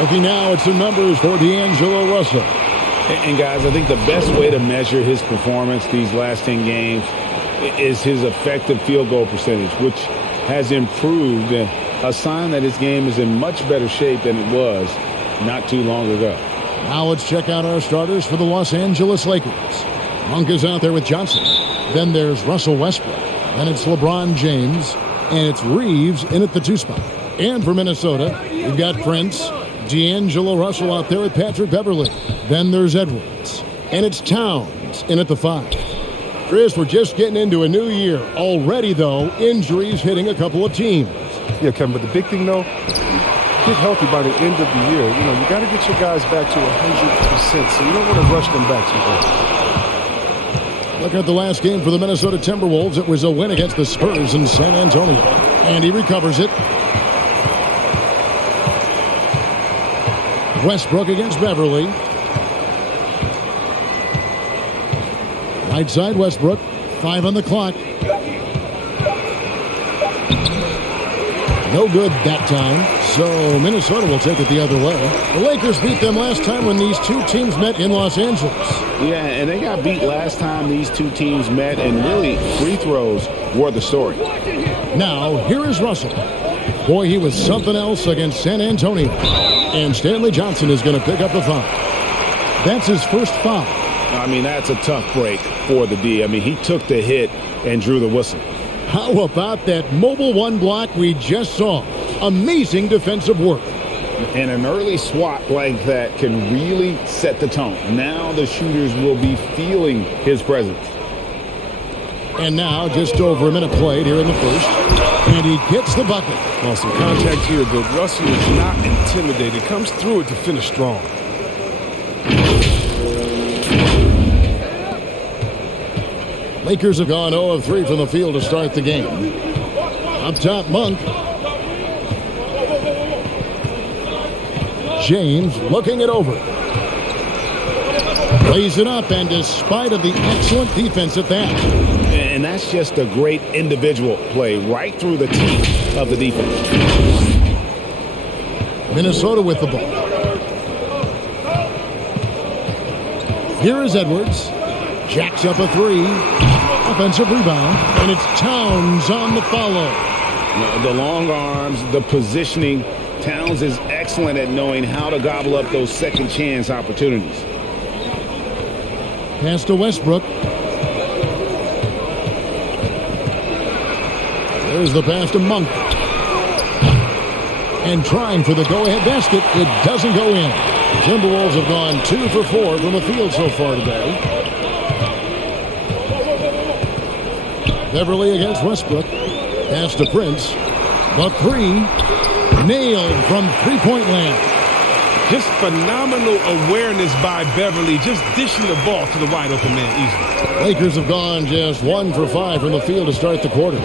Looking now at some numbers for D'Angelo Russell. And guys, I think the best way to measure his performance these last 10 games is his effective field goal percentage, which has improved, a sign that his game is in much better shape than it was not too long ago. Now let's check out our starters for the Los Angeles Lakers. Monk is out there with Johnson. Then there's Russell Westbrook. Then it's LeBron James. And it's Reeves in at the 2 spot. And for Minnesota, we've got Prince, D'Angelo Russell out there with Patrick Beverley. Then there's Edwards. And it's Towns in at the 5. Chris, we're just getting into a new year. Already, though, injuries hitting a couple of teams. Yeah, Kevin, but the big thing, though, get healthy by the end of the year. You know, you got to get your guys back to 100%, so you don't want to rush them back too much. Look at the last game for the Minnesota Timberwolves. It was a win against the Spurs in San Antonio. And he recovers it. Westbrook against Beverly. Right side Westbrook. 5 on the clock. No good that time. So Minnesota will take it the other way. The Lakers beat them last time when these two teams met in Los Angeles. Yeah, and they got beat last time these two teams met, and really free throws were the story. Now, here is Russell. Boy, he was something else against San Antonio. And Stanley Johnson is going to pick up the foul. That's his first foul. I mean, that's a tough break for the D. I mean, he took the hit and drew the whistle. How about that mobile 1 block we just saw? Amazing defensive work. And an early swat like that can really set the tone. Now the shooters will be feeling his presence. And now just over a minute played here in the first. And he gets the bucket. Well, some contact here, but Russell is not intimidated. Comes through it to finish strong. Lakers have gone 0 of 3 from the field to start the game. Up top, Monk. James looking it over. Lays it up, and despite of the excellent defense at that. And that's just a great individual play right through the teeth of the defense. Minnesota with the ball. Here is Edwards. Jacks up a 3. Offensive rebound. And it's Towns on the follow. The long arms, the positioning. Towns is excellent at knowing how to gobble up those second chance opportunities. Pass to Westbrook. There's the pass to Monk. And trying for the go-ahead basket. It doesn't go in. Timberwolves have gone 2 for 4 from the field so far today. Beverly against Westbrook. Pass to Prince. The 3. Nailed from three-point land. Just phenomenal awareness by Beverly, just dishing the ball to the wide open man easily. Lakers have gone just 1 for 5 from the field to start the quarter.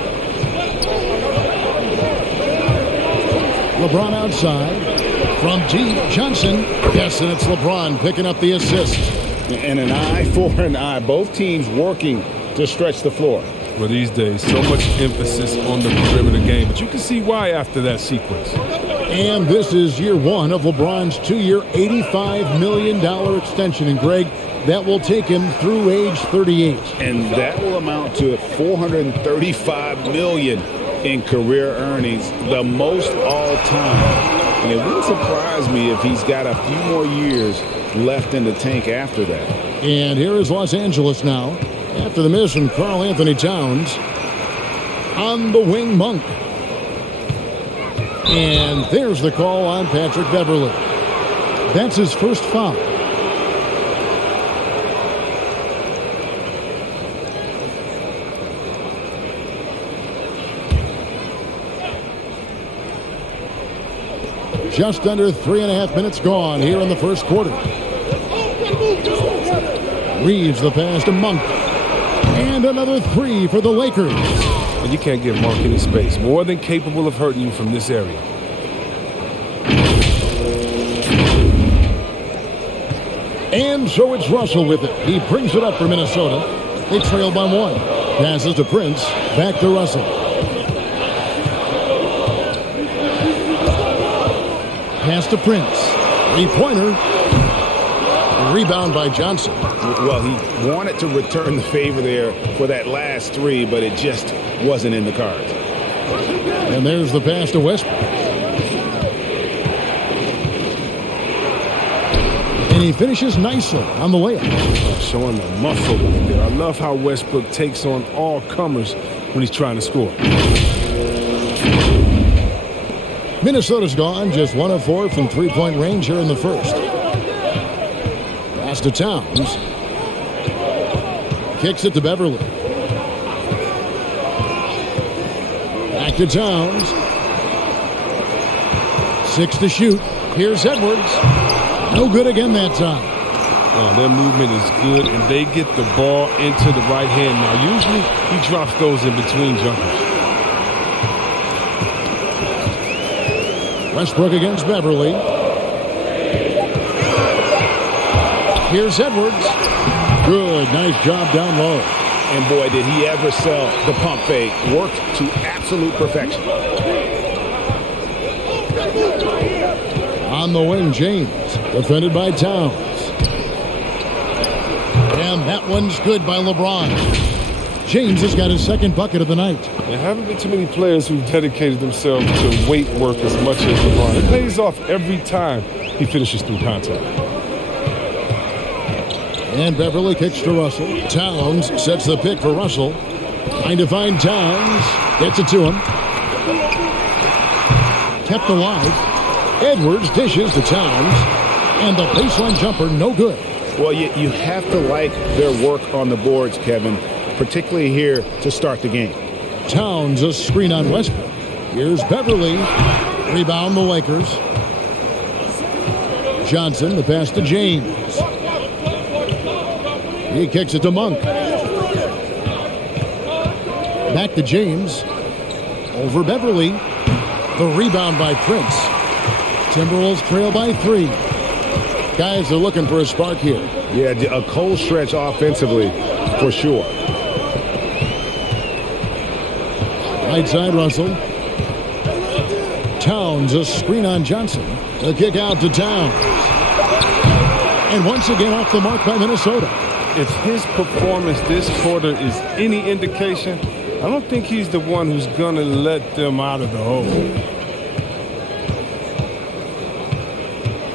LeBron outside. From deep, Johnson. Yes, and it's LeBron picking up the assist. And an eye for an eye. Both teams working to stretch the floor. Well, these days, so much emphasis on the perimeter game, but you can see why after that sequence. And this is year 1 of LeBron's 2-year, $85 million extension. And, Greg, that will take him through age 38. And that will amount to $435 million in career earnings, the most all time. And it wouldn't surprise me if he's got a few more years left in the tank after that. And here is Los Angeles now. After the miss from Karl Anthony Towns. On the wing, Monk. And there's the call on Patrick Beverley. That's his first foul. Just under 3.5 minutes gone here in the first quarter. Reeves the pass to Monk. And another 3 for the Lakers. And you can't give Monk any space. More than capable of hurting you from this area. And so it's Russell with it. He brings it up for Minnesota. They trail by 1. Passes to Prince. Back to Russell. Pass to Prince. Three-pointer. Rebound by Johnson. Well, he wanted to return the favor there for that last three, but it just wasn't in the cards. And there's the pass to Westbrook. And he finishes nicely on the layup. Showing the muscle right there. I love how Westbrook takes on all comers when he's trying to score. Minnesota's gone just 1 of 4 from three-point range here in the first. Pass to Towns. Kicks it to Beverly. Back to Towns. 6 to shoot. Here's Edwards. No good again that time. Their movement is good, and they get the ball into the right hand. Now, usually he drops those in between jumpers. Westbrook against Beverly. Here's Edwards. Good, nice job down low. And boy, did he ever sell the pump fake. Worked to absolute perfection. On the wing, James. Defended by Towns. And that one's good by LeBron. James has got his second bucket of the night. There haven't been too many players who've dedicated themselves to weight work as much as LeBron. It pays off every time he finishes through contact. And Beverly kicks to Russell. Towns sets the pick for Russell. Trying to find Towns. Gets it to him. Kept alive. Edwards dishes to Towns. And the baseline jumper, no good. Well, you have to like their work on the boards, Kevin, particularly here to start the game. Towns a screen on Westbrook. Here's Beverly. Rebound the Lakers. Johnson, the pass to James. He kicks it to Monk. Back to James. Over Beverly. The rebound by Prince. Timberwolves trail by 3. Guys are looking for a spark here. Yeah, a cold stretch offensively for sure. Right side, Russell. Towns, a screen on Johnson. A kick out to Towns. And once again off the mark by Minnesota. If his performance this quarter is any indication, I don't think he's the one who's going to let them out of the hole.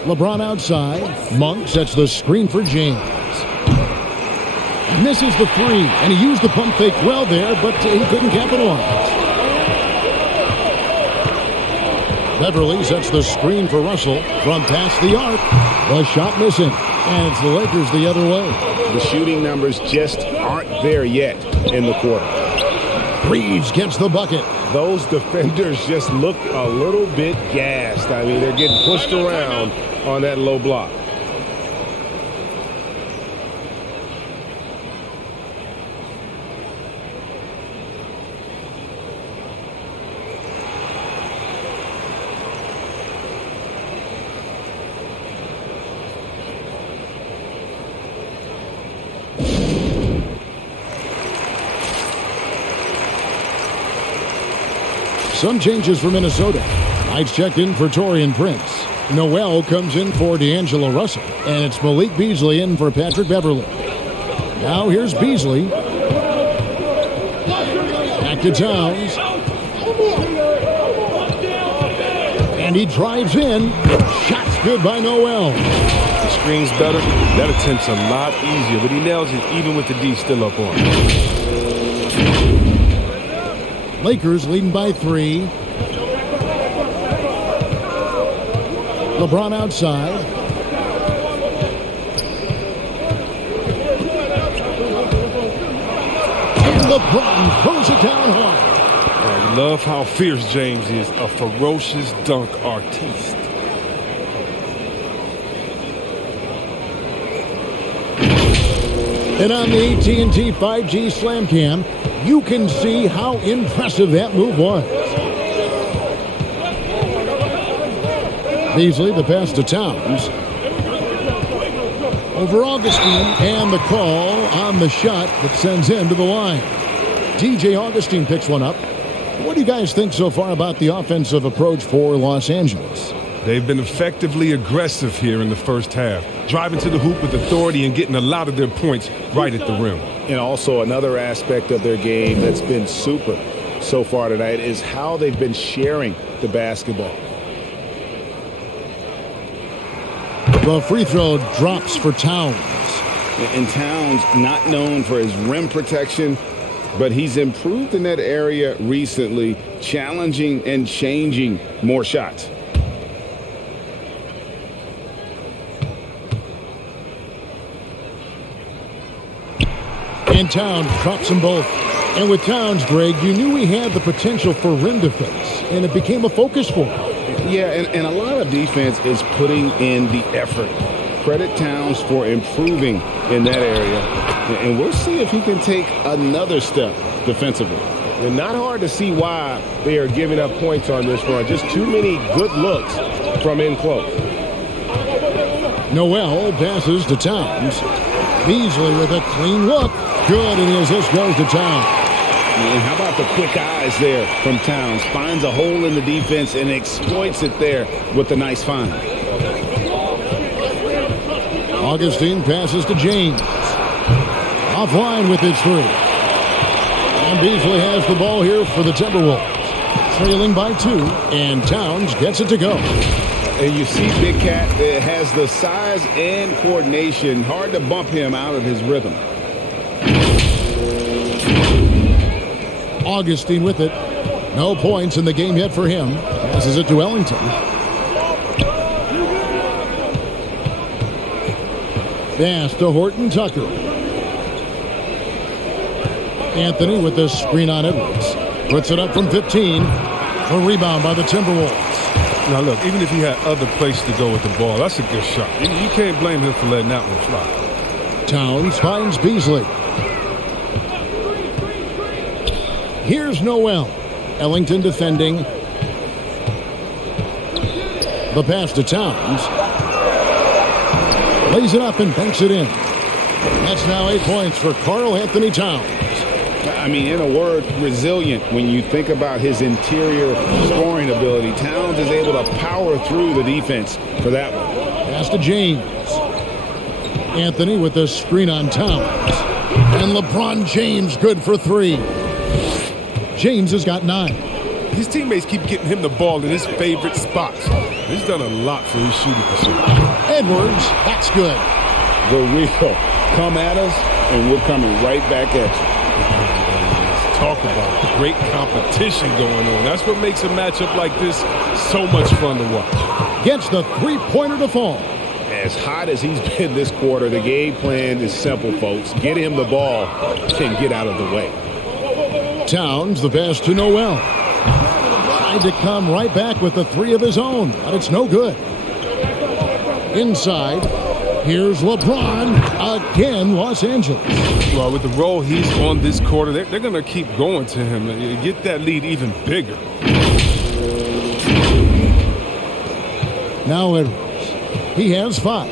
LeBron outside. Monk sets the screen for James. Misses the 3, and he used the pump fake well there, but he couldn't capitalize. Beverly sets the screen for Russell from past the arc. The shot missing, and it's the Lakers the other way. The shooting numbers just aren't there yet in the quarter. Reeves gets the bucket. Those defenders just look a little bit gassed. I mean, they're getting pushed around on that low block. Some changes for Minnesota. Knights checked in for Taurean Prince. Noel comes in for D'Angelo Russell. And it's Malik Beasley in for Patrick Beverly. Now here's Beasley. Back to Towns. And he drives in. Shot's good by Noel. The screen's better. That attempt's a lot easier, but he nails it even with the D still up on him. Lakers leading by 3. LeBron outside. And LeBron throws it down hard. I love how fierce James is, a ferocious dunk artiste. And on the AT&T 5G Slam Cam, you can see how impressive that move was. Beasley, the pass to Towns. Over Augustine, and the call on the shot that sends him to the line. DJ Augustine picks one up. What do you guys think so far about the offensive approach for Los Angeles? They've been effectively aggressive here in the first half, driving to the hoop with authority and getting a lot of their points right at the rim. And also another aspect of their game that's been super so far tonight is how they've been sharing the basketball. The free throw drops for Towns. And Towns not known for his rim protection, but he's improved in that area recently, challenging and changing more shots. And Towns drops them both. And with Towns, Greg, you knew he had the potential for rim defense, and it became a focus for him. Yeah, and a lot of defense is putting in the effort. Credit Towns for improving in that area, and we'll see if he can take another step defensively. And not hard to see why they are giving up points on this run. Just too many good looks from in close. Noel passes to Towns. Beasley with a clean look. Good, and the assist goes to Towns. And how about the quick eyes there from Towns? Finds a hole in the defense and exploits it there with a nice find. Augustine passes to James. Offline with his three. And Beasley has the ball here for the Timberwolves. Trailing by 2, and Towns gets it to go. And you see Big Cat has the size and coordination. Hard to bump him out of his rhythm. Augustine with it. No points in the game yet for him. Passes it to Ellington. Pass to Horton Tucker. Anthony with the screen on Edwards. Puts it up from 15. A rebound by the Timberwolves. Now, look, even if he had other places to go with the ball, that's a good shot. You can't blame him for letting that one fly. Towns finds Beasley. Here's Noel. Ellington defending. The pass to Towns. Lays it up and banks it in. That's now 8 points for Karl Anthony Towns. I mean, in a word, resilient. When you think about his interior scoring ability, Towns is able to power through the defense for that one. Pass to James. Anthony with the screen on Towns. And LeBron James good for 3. James has got 9. His teammates keep getting him the ball in his favorite spots. He's done a lot for his shooting percentage. Edwards, that's good. The real come at us, and we're coming right back at you. Talk about great competition going on. That's what makes a matchup like this so much fun to watch. Gets the three-pointer to fall. As hot as he's been this quarter, the game plan is simple, folks. Get him the ball and get out of the way. Towns, the pass to Noel. Tried to come right back with the 3 of his own, but it's no good. Inside, here's LeBron. Again, Los Angeles. Well, with the role he's on this quarter, they're going to keep going to him and get that lead even bigger. Now Edwards. He has 5.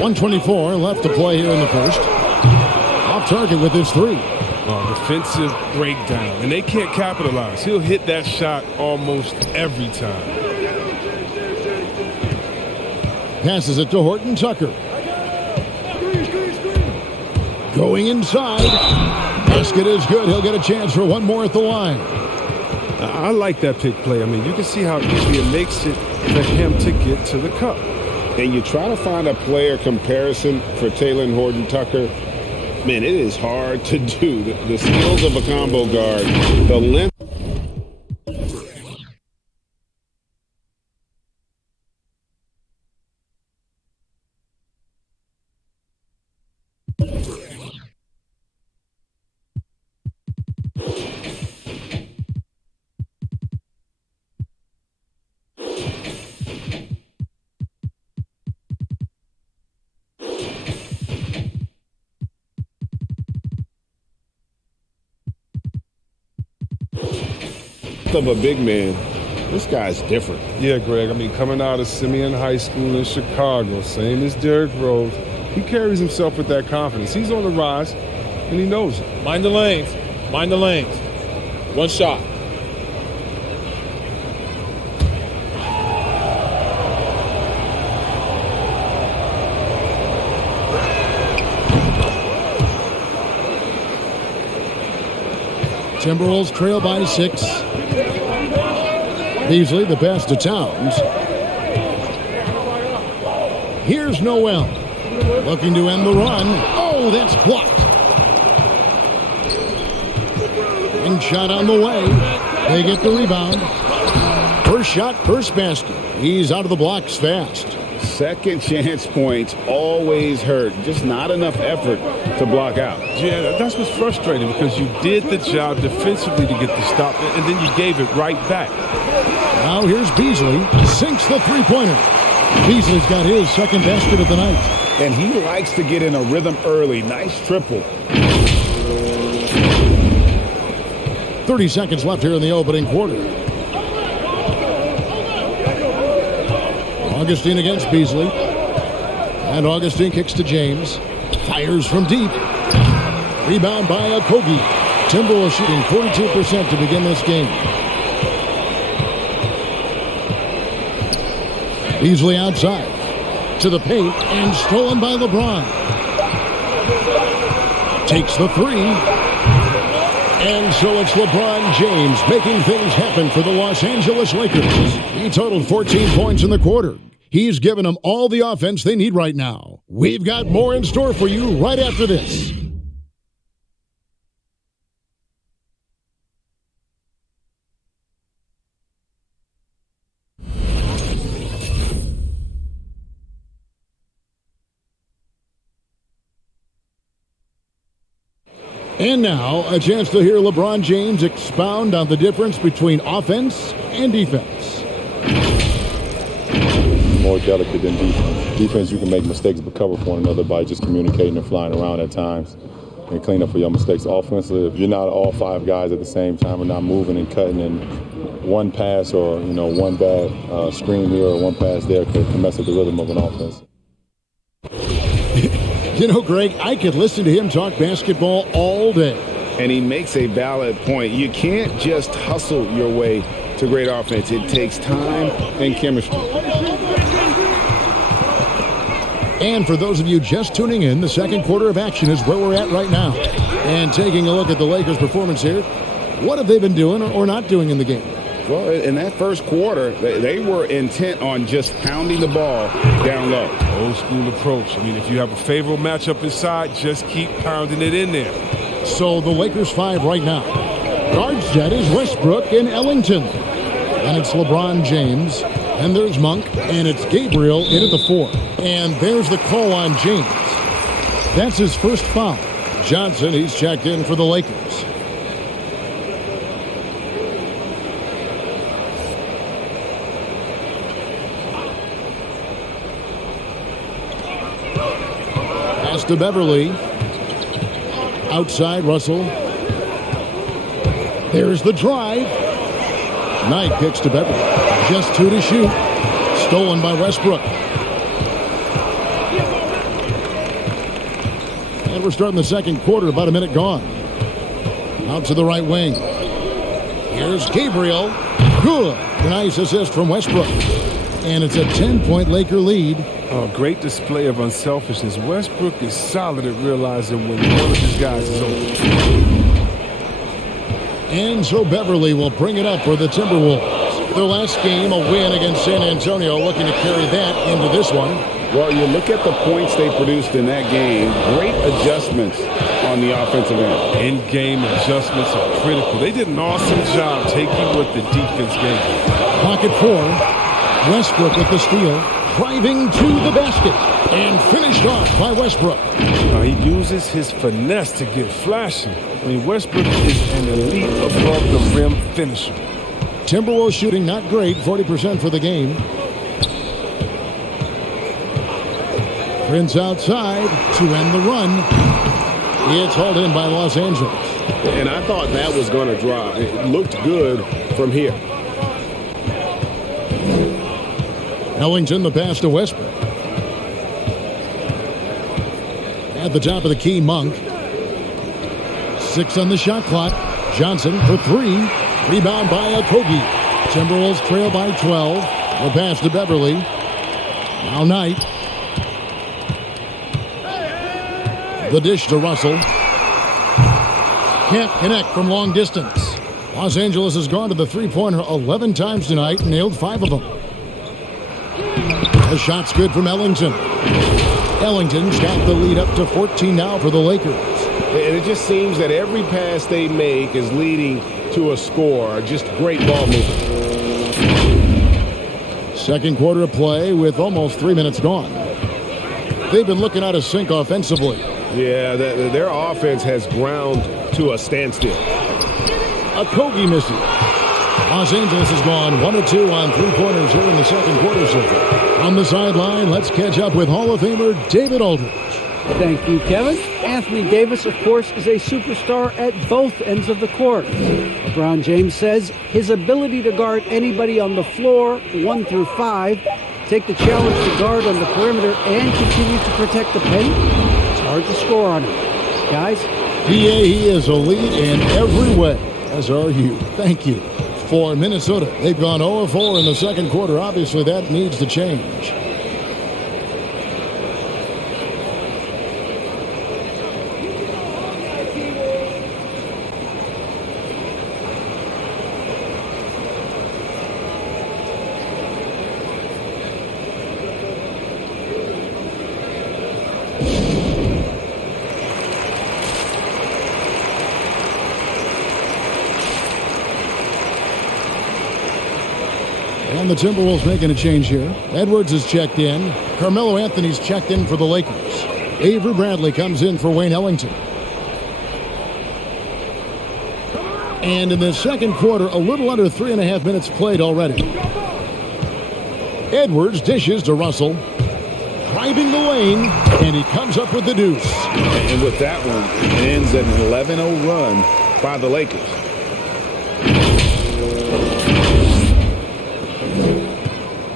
1:24 left to play here in the first. Off target with his 3. Defensive breakdown, and they can't capitalize. He'll hit that shot almost every time. Passes it to Horton Tucker. Going inside. Basket is good. He'll get a chance for one more at the line. I like that pick play. I mean, you can see how easy it makes it for him to get to the cup. And you try to find a player comparison for Talen Horton-Tucker. Man, it is hard to do. The skills of a combo guard, the length. Of a big man, this guy's different. Yeah, Greg. I mean, coming out of Simeon High School in Chicago, same as Derrick Rose, he carries himself with that confidence. He's on the rise, and he knows it. Mind the lanes. Mind the lanes. One shot. Timberwolves trail by 6. Beasley, the pass to Towns. Here's Noel. Looking to end the run. Oh, that's blocked. And shot on the way. They get the rebound. First shot, first basket. He's out of the blocks fast. Second chance points always hurt. Just not enough effort to block out. Yeah, that's what's frustrating because you did the job defensively to get the stop, and then you gave it right back. Now here's Beasley. Sinks the three-pointer. Beasley's got his second basket of the night. And he likes to get in a rhythm early. Nice triple. 30 seconds left here in the opening quarter. Augustine against Beasley. And Augustine kicks to James. Fires from deep. Rebound by Okogie. Timberwolves shooting 42% to begin this game. Beasley outside. To the paint and stolen by LeBron. Takes the three. And so it's LeBron James making things happen for the Los Angeles Lakers. He totaled 14 points in the quarter. He's given them all the offense they need right now. We've got more in store for you right after this. And now, a chance to hear LeBron James expound on the difference between offense and defense. More delicate than defense. Defense, you can make mistakes but cover for one another by just communicating and flying around at times and clean up for your mistakes. Offensively, if you're not all 5 guys at the same time and not moving and cutting, and one pass or one bad screen here or one pass there can mess up the rhythm of an offense. Greg, I could listen to him talk basketball all day. And he makes a valid point. You can't just hustle your way to great offense. It takes time and chemistry. And for those of you just tuning in, the second quarter of action is where we're at right now. And taking a look at the Lakers' performance here, what have they been doing or not doing in the game? Well, in that first quarter, they were intent on just pounding the ball down low. Old school approach. I mean, if you have a favorable matchup inside, just keep pounding it in there. So the Lakers 5 right now. Guard set is Westbrook and Ellington. And it's LeBron James. And there's Monk. And it's Gabriel in at the 4. And there's the call on James. That's his first foul. Johnson, he's checked in for the Lakers. Pass to Beverly. Outside, Russell. There's the drive. Knight kicks to Beverly. Just 2 to shoot. Stolen by Westbrook. And we're starting the second quarter, about a minute gone. Out to the right wing. Here's Gabriel. Good. Nice assist from Westbrook. And it's a 10-point Laker lead. Oh, great display of unselfishness. Westbrook is solid at realizing when one of his guys is open. And so Beverly will bring it up for the Timberwolves. Their last game, a win against San Antonio, looking to carry that into this one. Well, you look at the points they produced in that game. Great adjustments on the offensive end. In-game adjustments are critical. They did an awesome job taking what the defense gave them. Pocket 4. Westbrook with the steal. Driving to the basket. And finished off by Westbrook. He uses his finesse to get flashy. I mean, Westbrook is an elite above-the-rim finisher. Timberwolves shooting not great, 40% for the game. Prince outside to end the run. It's hauled in by Los Angeles. And I thought that was going to drop. It looked good from here. Ellington, the pass to Westbrook. At the top of the key, Monk. 6 on the shot clock. Johnson for 3. Rebound by Okogie. Timberwolves trail by 12. The pass to Beverly. Now Knight. The dish to Russell. Can't connect from long distance. Los Angeles has gone to the three-pointer 11 times tonight and nailed 5 of them. The shot's good from Ellington. Ellington's got the lead up to 14 now for the Lakers. And it just seems that every pass they make is leading to a score. Just great ball movement. Second quarter of play with almost 3 minutes gone. They've been looking out of sync offensively. Yeah, their offense has ground to a standstill. Okogie misses. Los Angeles has gone 1 of 2 on three-pointers here in the second quarter so far. On the sideline, let's catch up with Hall of Famer David Aldridge. Thank you, Kevin. Anthony Davis, of course, is a superstar at both ends of the court. LeBron James says his ability to guard anybody on the floor, 1 through 5, take the challenge to guard on the perimeter, and continue to protect the paint, it's hard to score on him. Guys? He is elite in every way, as are you. Thank you. For Minnesota, they've gone 0 of 4 in the second quarter. Obviously, that needs to change. And the Timberwolves making a change here. Edwards is checked in. Carmelo Anthony's checked in for the Lakers. Avery Bradley comes in for Wayne Ellington. And in the second quarter, a little under 3.5 minutes played already. Edwards dishes to Russell. Driving the lane, and he comes up with the deuce. And with that one, it ends an 11-0 run by the Lakers.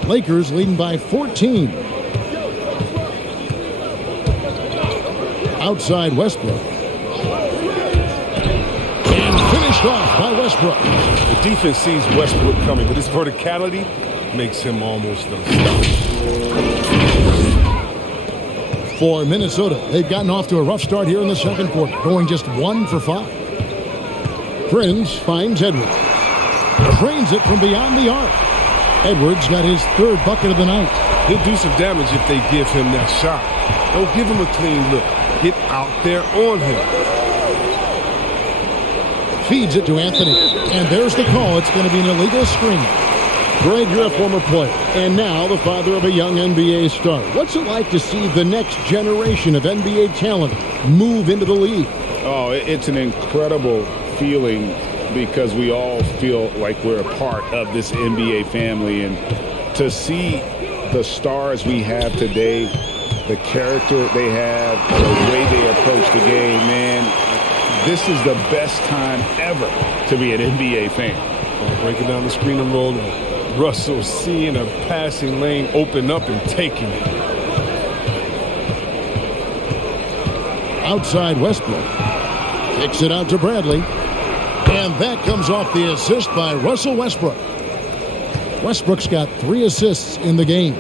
Lakers leading by 14. Outside Westbrook. And finished off by Westbrook. The defense sees Westbrook coming, but his verticality makes him almost unstoppable. For Minnesota, they've gotten off to a rough start here in the second quarter, going just 1 for 5. Prince finds Edwards. Trains it from beyond the arc. Edwards got his 3rd bucket of the night. He'll do some damage if they give him that shot. Don't give him a clean look. Get out there on him. Feeds it to Anthony. And there's the call. It's going to be an illegal screen. Greg, you're a former player, and now the father of a young NBA star. What's it like to see the next generation of NBA talent move into the league? Oh, it's an incredible feeling because we all feel like we're a part of this NBA family. And to see the stars we have today, the character they have, the way they approach the game, man, this is the best time ever to be an NBA fan. Breaking down the screen and roll, Russell seeing a passing lane open up and taking it. Outside Westbrook. Kicks it out to Bradley. And that comes off the assist by Russell Westbrook. Westbrook's got 3 assists in the game.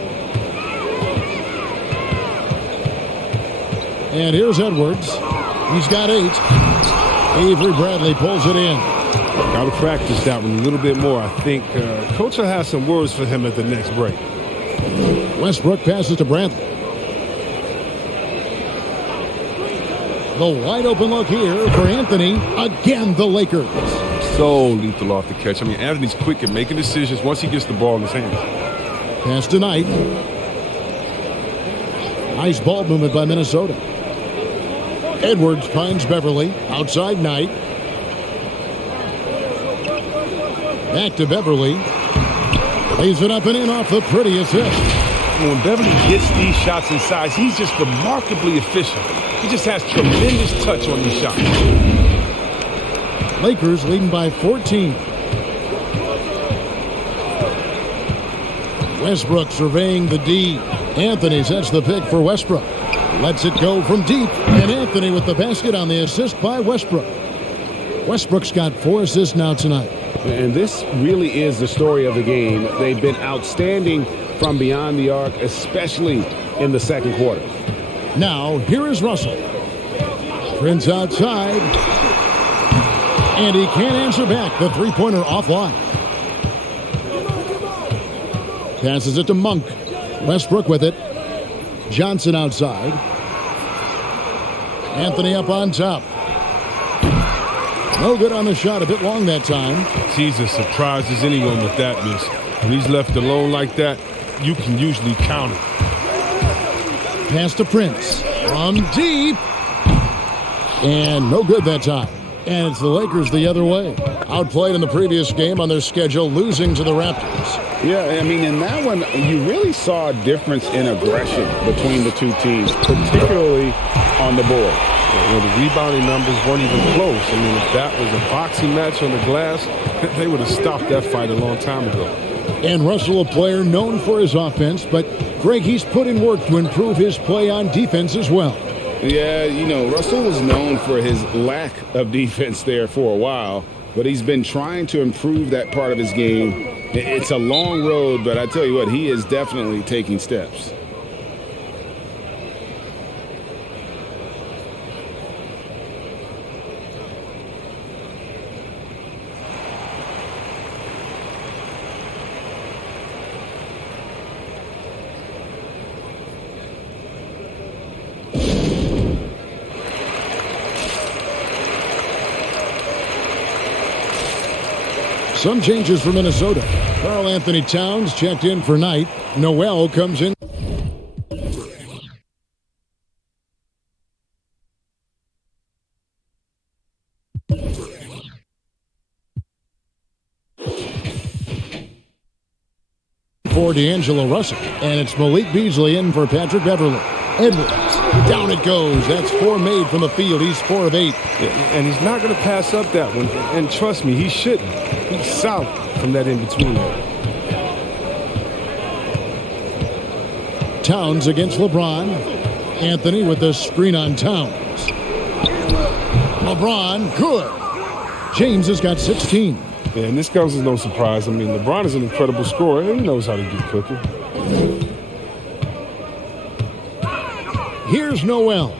And here's Edwards. He's got 8. Avery Bradley pulls it in. Got to practice that one a little bit more. I think Coach will have some words for him at the next break. Westbrook passes to Bradley. The wide open look here for Anthony. Again, the Lakers. So lethal off the catch. I mean, Anthony's quick at making decisions once he gets the ball in his hands. Pass to Knight. Nice ball movement by Minnesota. Edwards finds Beverly. Outside Knight. Back to Beverly. Lays it up and in off the pretty assist. When Beverly gets these shots inside, he's just remarkably efficient. He just has tremendous touch on these shots. Lakers leading by 14. Westbrook surveying the D. Anthony sets the pick for Westbrook. Lets it go from deep. And Anthony with the basket on the assist by Westbrook. Westbrook's got 4 assists now tonight. And this really is the story of the game. They've been outstanding from beyond the arc, especially in the second quarter. Now, here is Russell. Prince outside. And he can't answer back. The three-pointer offline. Passes it to Monk. Westbrook with it. Johnson outside. Anthony up on top. No good on the shot. A bit long that time. Jesus surprises anyone with that miss. When he's left alone like that, you can usually count it. Pass to Prince. From deep. And no good that time. And it's the Lakers the other way. Outplayed in the previous game on their schedule, losing to the Raptors. Yeah, I mean, in that one, you really saw a difference in aggression between the two teams, particularly on the board. The rebounding numbers weren't even close. I mean, if that was a boxing match on the glass, they would have stopped that fight a long time ago. And Russell, a player known for his offense, but Greg, he's put in work to improve his play on defense as well. Yeah, you know, Russell was known for his lack of defense there for a while, but he's been trying to improve that part of his game. It's a long road, but I tell you what, he is definitely taking steps. Some changes for Minnesota. Karl Anthony Towns checked in for Knight. Noel comes in. For D'Angelo Russell. And it's Malik Beasley in for Patrick Beverly. Edwards. Down it goes. That's 4 made from the field. He's 4 of 8. And he's not going to pass up that one. And trust me, he shouldn't. He's solid from that in-between. Towns against LeBron. Anthony with the screen on Towns. LeBron, good. James has got 16. Yeah, and this comes as no surprise. I mean, LeBron is an incredible scorer, and he knows how to get cooking. Here's Noel.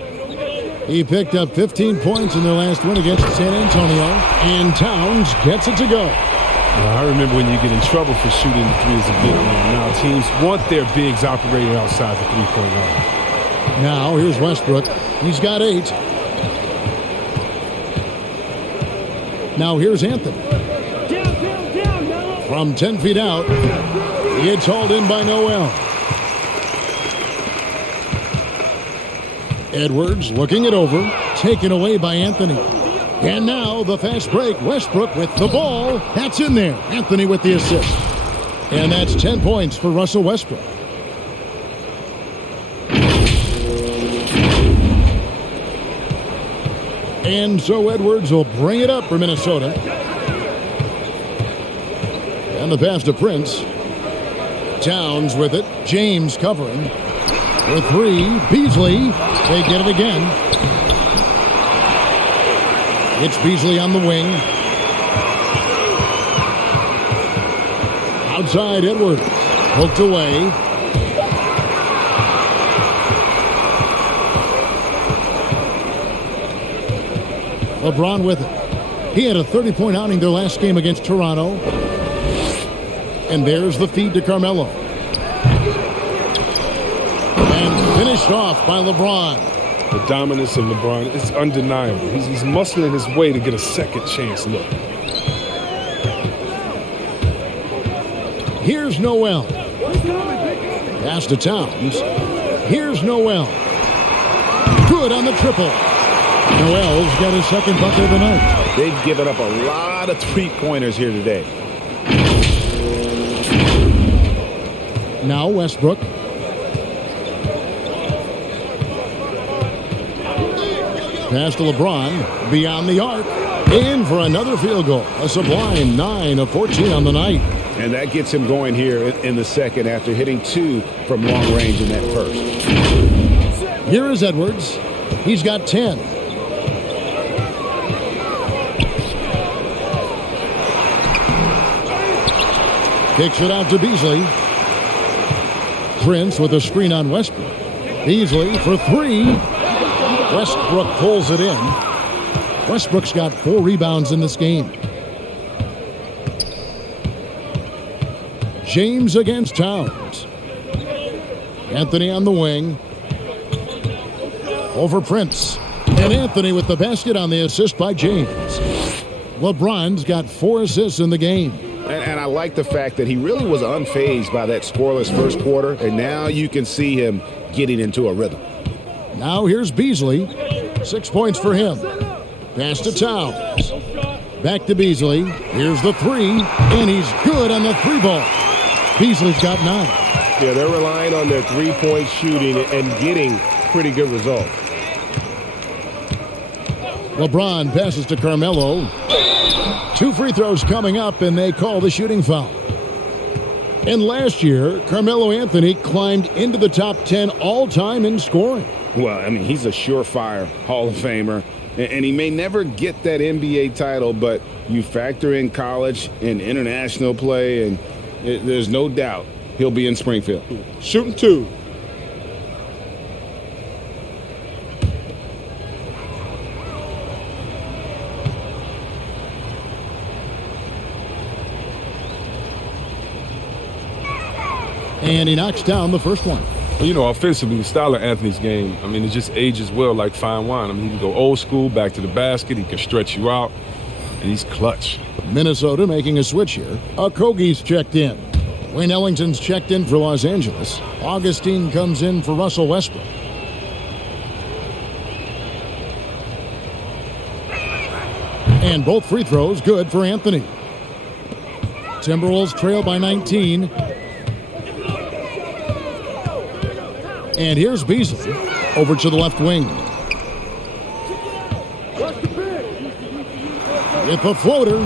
He picked up 15 points in their last win against San Antonio, and Towns gets it to go. I remember when you get in trouble for shooting the three as a big man. Now teams want their bigs operating outside the three-point line. Now here's Westbrook. He's got 8. Now here's Anthony. From 10 feet out, it's hauled in by Noel. Edwards looking it over, taken away by Anthony. And now the fast break. Westbrook with the ball. That's in there. Anthony with the assist. And that's 10 points for Russell Westbrook. And so Edwards will bring it up for Minnesota. And the pass to Prince. Towns with it. James covering. For 3, Beasley. They get it again. It's Beasley on the wing. Outside, Edwards. Poked away. LeBron with it. He had a 30-point outing their last game against Toronto. And there's the feed to Carmelo. And finished off by LeBron. The dominance of LeBron is undeniable. He's muscling his way to get a second chance look. Here's Noel. Pass to Towns. Here's Noel. Good on the triple. Noel's got his second bucket of the night. They've given up a lot of three-pointers here today. Now Westbrook. Pass to LeBron. Beyond the arc. In for another field goal. A sublime 9 of 14 on the night. And that gets him going here in the second after hitting 2 from long range in that first. Here is Edwards. He's got 10. Kicks it out to Beasley. Prince with a screen on Westbrook. Beasley for 3. Westbrook pulls it in. Westbrook's got 4 rebounds in this game. James against Towns. Anthony on the wing. Over Prince. And Anthony with the basket on the assist by James. LeBron's got 4 assists in the game. And I like the fact that he really was unfazed by that scoreless first quarter, and now you can see him getting into a rhythm. Now here's Beasley. 6 points for him. Pass to Towns. Back to Beasley. Here's the 3, and he's good on the 3 ball. Beasley's got 9. Yeah, they're relying on their three-point shooting and getting pretty good results. LeBron passes to Carmelo. 2 free throws coming up, and they call the shooting foul. And last year, Carmelo Anthony climbed into the top 10 all-time in scoring. Well, I mean, he's a surefire Hall of Famer, and he may never get that NBA title, but you factor in college and international play, and there's no doubt he'll be in Springfield. Shooting 2. And he knocks down the first one. You know, offensively, the style of Anthony's game, I mean, it just ages well like fine wine. I mean, he can go old school, back to the basket. He can stretch you out, and he's clutch. Minnesota making a switch here. Okogie's checked in. Wayne Ellington's checked in for Los Angeles. Augustine comes in for Russell Westbrook. And both free throws good for Anthony. Timberwolves trail by 19. And here's Beasley over to the left wing. With a floater.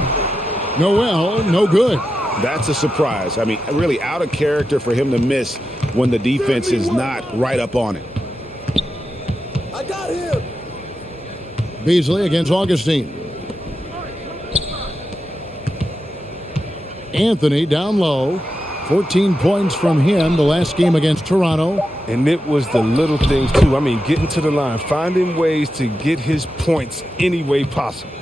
Noel, no good. That's a surprise. I mean, really out of character for him to miss when the defense is not right up on it. I got him. Beasley against Augustine. Anthony down low. 14 points from him the last game against Toronto. And it was the little things, too. I mean, getting to the line, finding ways to get his points any way possible.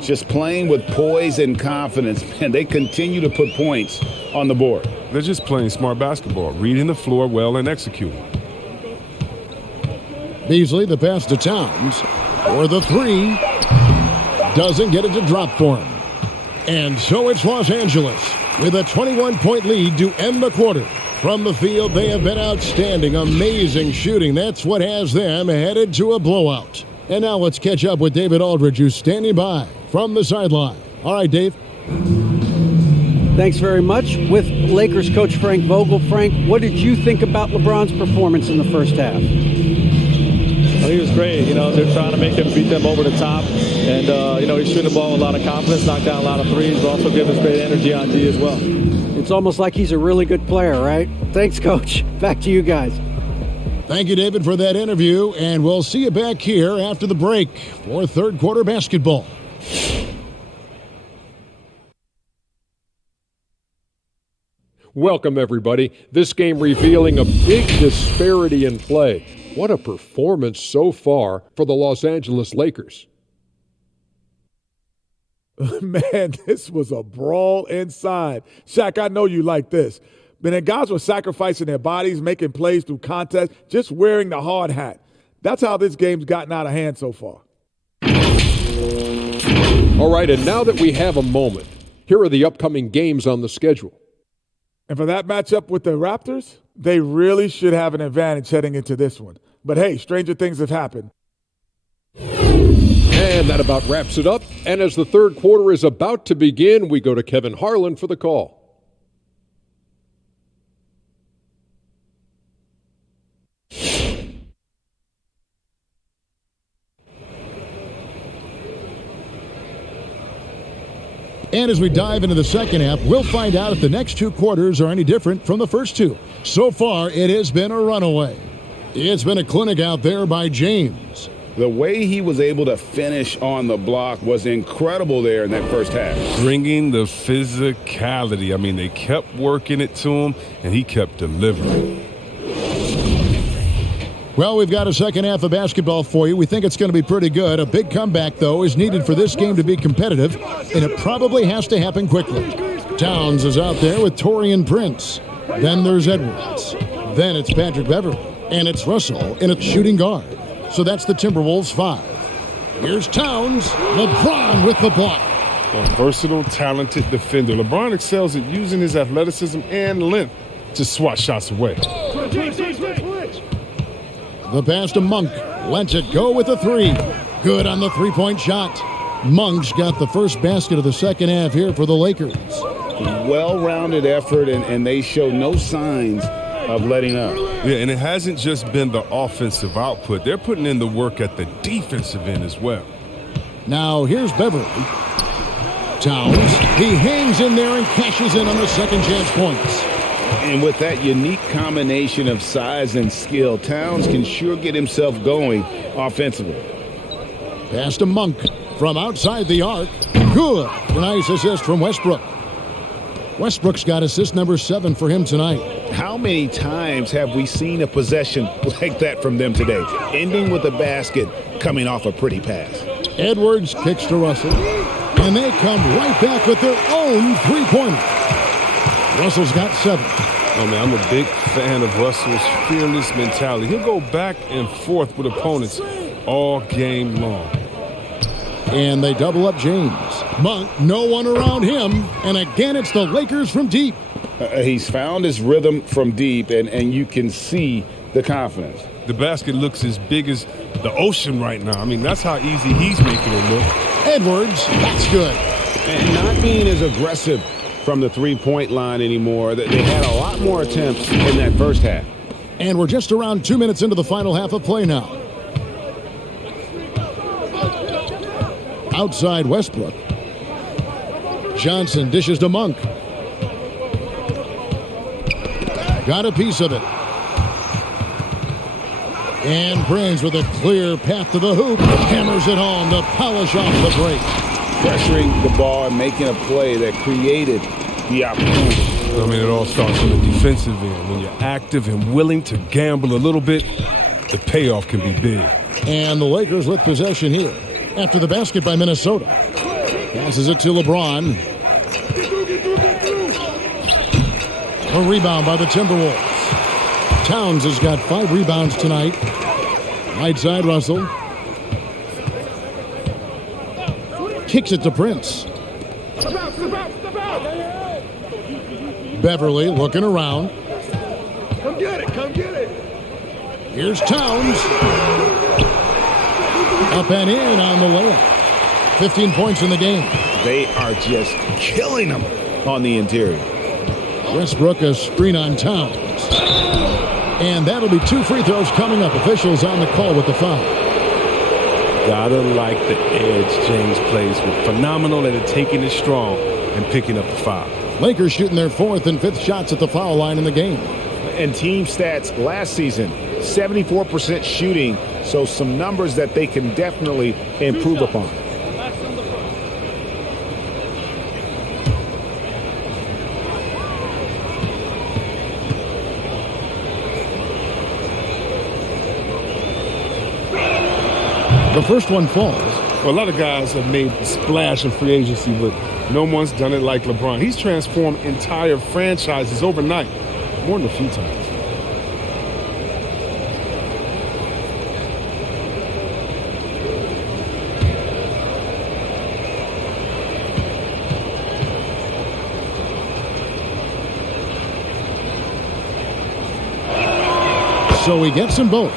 Just playing with poise and confidence, and they continue to put points on the board. They're just playing smart basketball, reading the floor well and executing. Beasley, the pass to Towns. For the 3. Doesn't get it to drop for him. And so it's Los Angeles with a 21-point lead to end the quarter. From the field, they have been outstanding. Amazing shooting. That's what has them headed to a blowout. And now let's catch up with David Aldridge, who's standing by from the sideline. All right, Dave. Thanks very much. With Lakers coach Frank Vogel. Frank, what did you think about LeBron's performance in the first half? Well, he was great. You know, they're trying to make him beat them over the top. And, you know, he's shooting the ball with a lot of confidence, knocked down a lot of threes, but also giving us great energy on D as well. It's almost like he's a really good player, right? Thanks, Coach. Back to you guys. Thank you, David, for that interview. And we'll see you back here after the break for third quarter basketball. Welcome, everybody. This game revealing a big disparity in play. What a performance so far for the Los Angeles Lakers. Man, this was a brawl inside. Shaq, I know you like this. Man, and guys were sacrificing their bodies, making plays through contests, just wearing the hard hat. That's how this game's gotten out of hand so far. All right, and now that we have a moment, here are the upcoming games on the schedule. And for that matchup with the Raptors, they really should have an advantage heading into this one. But hey, stranger things have happened. And that about wraps it up. And as the third quarter is about to begin, we go to Kevin Harlan for the call. And as we dive into the second half, we'll find out if the next 2 quarters are any different from the first 2. So far, it has been a runaway. It's been a clinic out there by James. The way he was able to finish on the block was incredible there in that first half. Bringing the physicality. I mean, they kept working it to him, and he kept delivering. Well, we've got a second half of basketball for you. We think it's going to be pretty good. A big comeback, though, is needed for this game to be competitive, and it probably has to happen quickly. Towns is out there with Taurean Prince. Then there's Edwards. Then it's Patrick Beverley. And it's Russell in a shooting guard. So that's the Timberwolves 5. Here's Towns. LeBron with the block. A versatile, talented defender. LeBron excels at using his athleticism and length to swat shots away. The pass to Monk. Lets it go with a 3. Good on the three-point shot. Monk's got the first basket of the second half here for the Lakers. Well-rounded effort, and they show no signs of letting up. Yeah, and it hasn't just been the offensive output. They're putting in the work at the defensive end as well. Now here's Beverley. Towns. He hangs in there and cashes in on the second chance points. And with that unique combination of size and skill, Towns can sure get himself going offensively. Pass to Monk from outside the arc. Good. Nice assist from Westbrook. Westbrook's got assist number 7 for him tonight. How many times have we seen a possession like that from them today? Ending with a basket, coming off a pretty pass. Edwards kicks to Russell. And they come right back with their own three-pointer. Russell's got 7. Oh, man, I'm a big fan of Russell's fearless mentality. He'll go back and forth with opponents all game long. And they double up James. Monk, no one around him. And again, it's the Lakers from deep. He's found his rhythm from deep, and you can see the confidence. The basket looks as big as the ocean right now. I mean, that's how easy he's making it look. Edwards, that's good. And not being as aggressive from the three-point line anymore. They had a lot more attempts in that first half. And we're just around 2 minutes into the final half of play now. Outside Westbrook. Johnson dishes to Monk. Got a piece of it. And Prince with a clear path to the hoop. Hammers it home to polish off the break. Pressuring the ball and making a play that created the opportunity. I mean, it all starts on the defensive end. When you're active and willing to gamble a little bit, the payoff can be big. And the Lakers with possession here after the basket by Minnesota. Passes it to LeBron. A rebound by the Timberwolves. Towns has got 5 rebounds tonight. Right side Russell. Kicks it to Prince. Beverley looking around. Come get it, come get it. Here's Towns. Up and in on the layup. 15 points in the game. They are just killing them on the interior. Westbrook a screen on Towns. And that'll be 2 free throws coming up. Officials on the call with the foul. Gotta like the edge James plays with. Phenomenal at it, taking it strong and picking up the foul. Lakers shooting their 4th and 5th shots at the foul line in the game. And team stats last season, 74% shooting, so some numbers that they can definitely improve upon. The first one falls. Well, a lot of guys have made the splash in free agency, but no one's done it like LeBron. He's transformed entire franchises overnight, more than a few times. So he gets them both.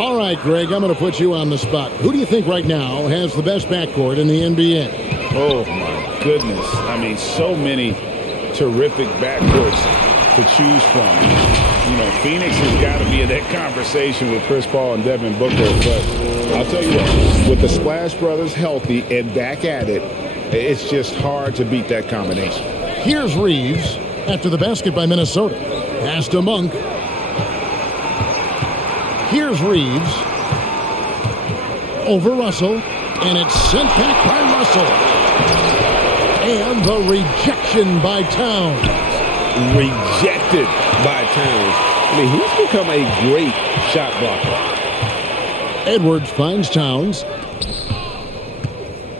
All right, Greg, I'm going to put you on the spot. Who do you think right now has the best backcourt in the NBA? Oh, my goodness. I mean, so many terrific backcourts to choose from. You know, Phoenix has got to be in that conversation with Chris Paul and Devin Booker. But I'll tell you what, with the Splash Brothers healthy and back at it, it's just hard to beat that combination. Here's Reeves after the basket by Minnesota. Pass to Monk. Here's Reeves. Over Russell. And it's sent back by Russell. And the rejection by Towns. Rejected by Towns. I mean, he's become a great shot blocker. Edwards finds Towns.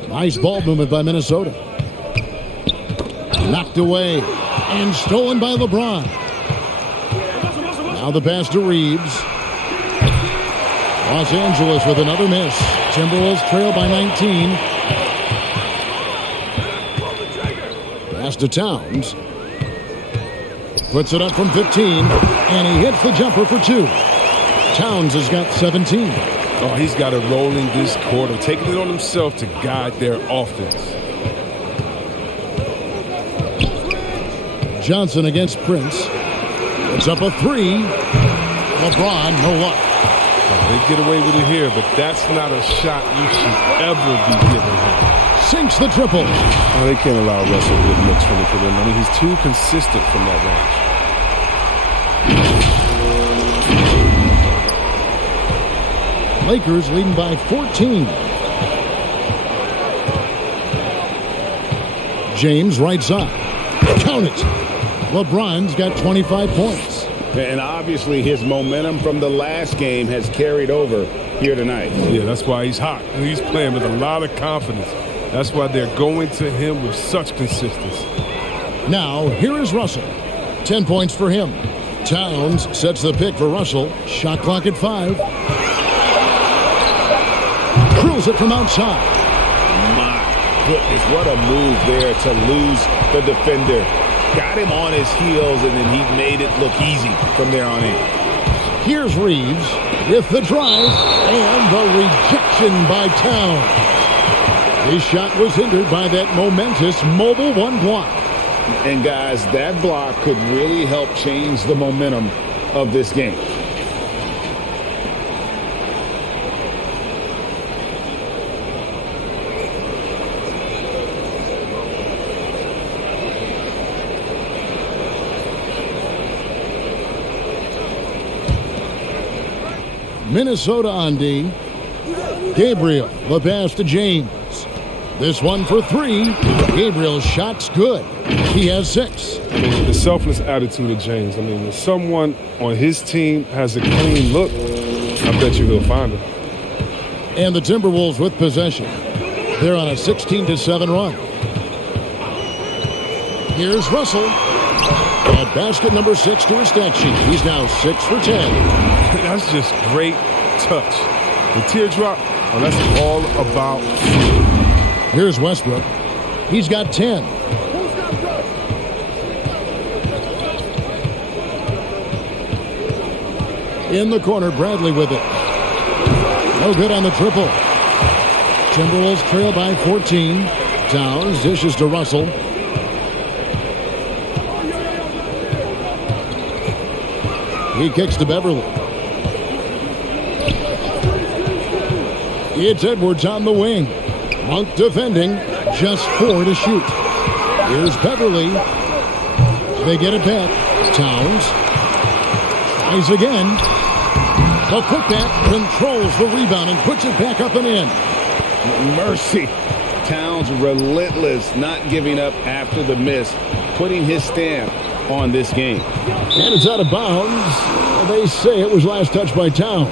Nice ball movement by Minnesota. Knocked away and stolen by LeBron. Now the pass to Reeves. Los Angeles with another miss. Timberwolves trail by 19. Pass to Towns. Puts it up from 15, and he hits the jumper for 2. Towns has got 17. Oh, he's got it rolling this quarter, taking it on himself to guide their offense. Johnson against Prince. It's up a 3. LeBron, no luck. Oh, they get away with it here, but that's not a shot you should ever be giving him. Sinks the triple. Oh, they can't allow Russell to get looks from the perimeter. I mean, he's too consistent from that range. Lakers leading by 14. James right side. Count it. LeBron's got 25 points. And obviously his momentum from the last game has carried over here tonight. Yeah, that's why he's hot. He's playing with a lot of confidence. That's why they're going to him with such consistency. Now, here is Russell. 10 points for him. Towns sets the pick for Russell. Shot clock at 5. Drills it from outside. My goodness, what a move there to lose the defender. Got him on his heels, and then he made it look easy from there on in. Here's Reeves with the drive and the rejection by Towns. His shot was hindered by that momentous mobile 1 block. And guys, that block could really help change the momentum of this game. Minnesota on D. Gabriel, the pass to James. This one for 3. Gabriel's shot's good. He has 6. I mean, the selfless attitude of James. I mean, if someone on his team has a clean look, I bet you he'll find it. And the Timberwolves with possession. They're on a 16-7 run. Here's Russell. At basket number 6 to his stat sheet. He's now 6 for 10. That's just great touch. The teardrop, oh, that's all about feel. Here's Westbrook. He's got 10. In the corner, Bradley with it. No good on the triple. Timberwolves trail by 14. Towns dishes to Russell. He kicks to Beverly. It's Edwards on the wing. Monk defending. Just 4 to shoot. Here's Beverly. They get it back. Towns. Tries again. The putback controls the rebound and puts it back up and in. Mercy. Towns relentless, not giving up after the miss, putting his stamp on this game. And it's out of bounds. They say it was last touched by Towns.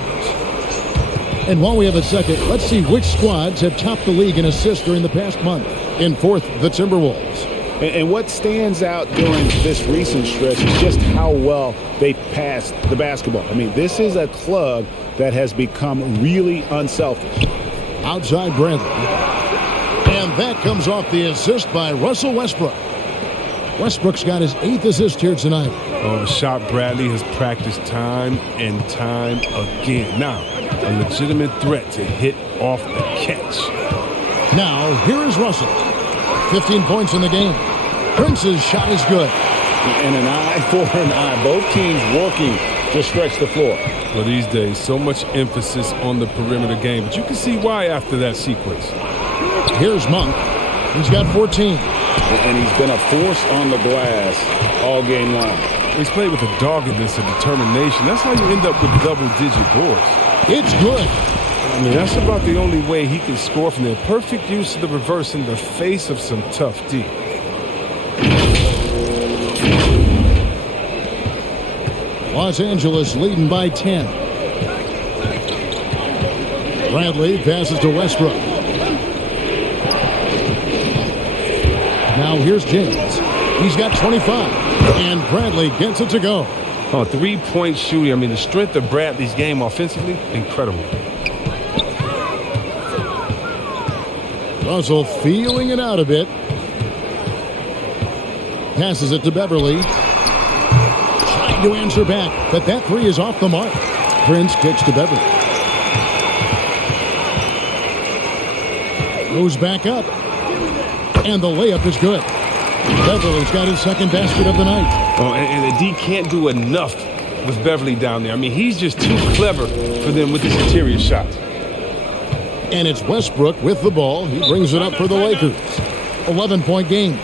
And while we have a second, let's see which squads have topped the league in assists during the past month. In 4th, the Timberwolves. And what stands out during this recent stretch is just how well they passed the basketball. I mean, this is a club that has become really unselfish. Outside Bradley. And that comes off the assist by Russell Westbrook. Westbrook's got his 8th assist here tonight. Oh, a shot Bradley has practiced time and time again. Now, a legitimate threat to hit off the catch. Now, here is Russell. 15 points in the game. Prince's shot is good. And an eye for an eye. Both teams working to stretch the floor. Well, these days, so much emphasis on the perimeter game, but you can see why after that sequence. Here's Monk. He's got 14. And he's been a force on the glass all game long. He's played with a doggedness and determination. That's how you end up with double-digit boards. It's good. I mean, that's about the only way he can score from there. Perfect use of the reverse in the face of some tough D. Los Angeles leading by 10. Bradley passes to Westbrook. Now here's James. He's got 25. And Bradley gets it to go. Oh, three-point shooting. I mean, the strength of Bradley's game offensively, incredible. Russell feeling it out a bit. Passes it to Beverly. Trying to answer back, but that three is off the mark. Prince kicks to Beverly. Goes back up. And the layup is good. Beverly's got his second basket of the night. Oh, and the D can't do enough with Beverly down there. I mean, he's just too clever for them with his interior shot. And it's Westbrook with the ball. He brings it up for the Lakers. 11-point game.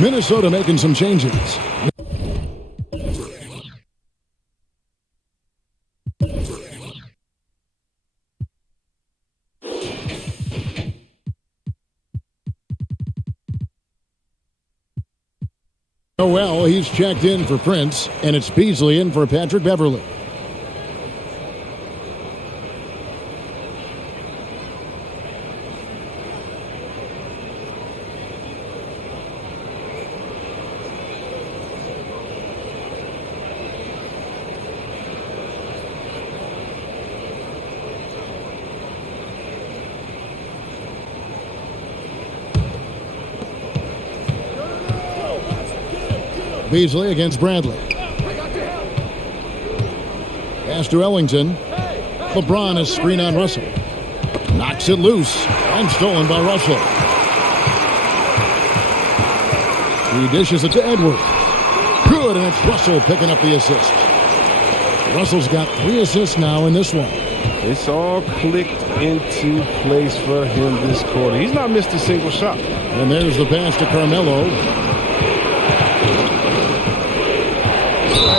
Minnesota making some changes. Well, he's checked in for Prince, and it's Beasley in for Patrick Beverly. Beasley against Bradley. Pass to Ellington. LeBron is screen on Russell. Knocks it loose and stolen by Russell. He dishes it to Edwards. Good, and it's Russell picking up the assist. Russell's got 3 assists now in this one. It's all clicked into place for him this quarter. He's not missed a single shot. And there's the pass to Carmelo.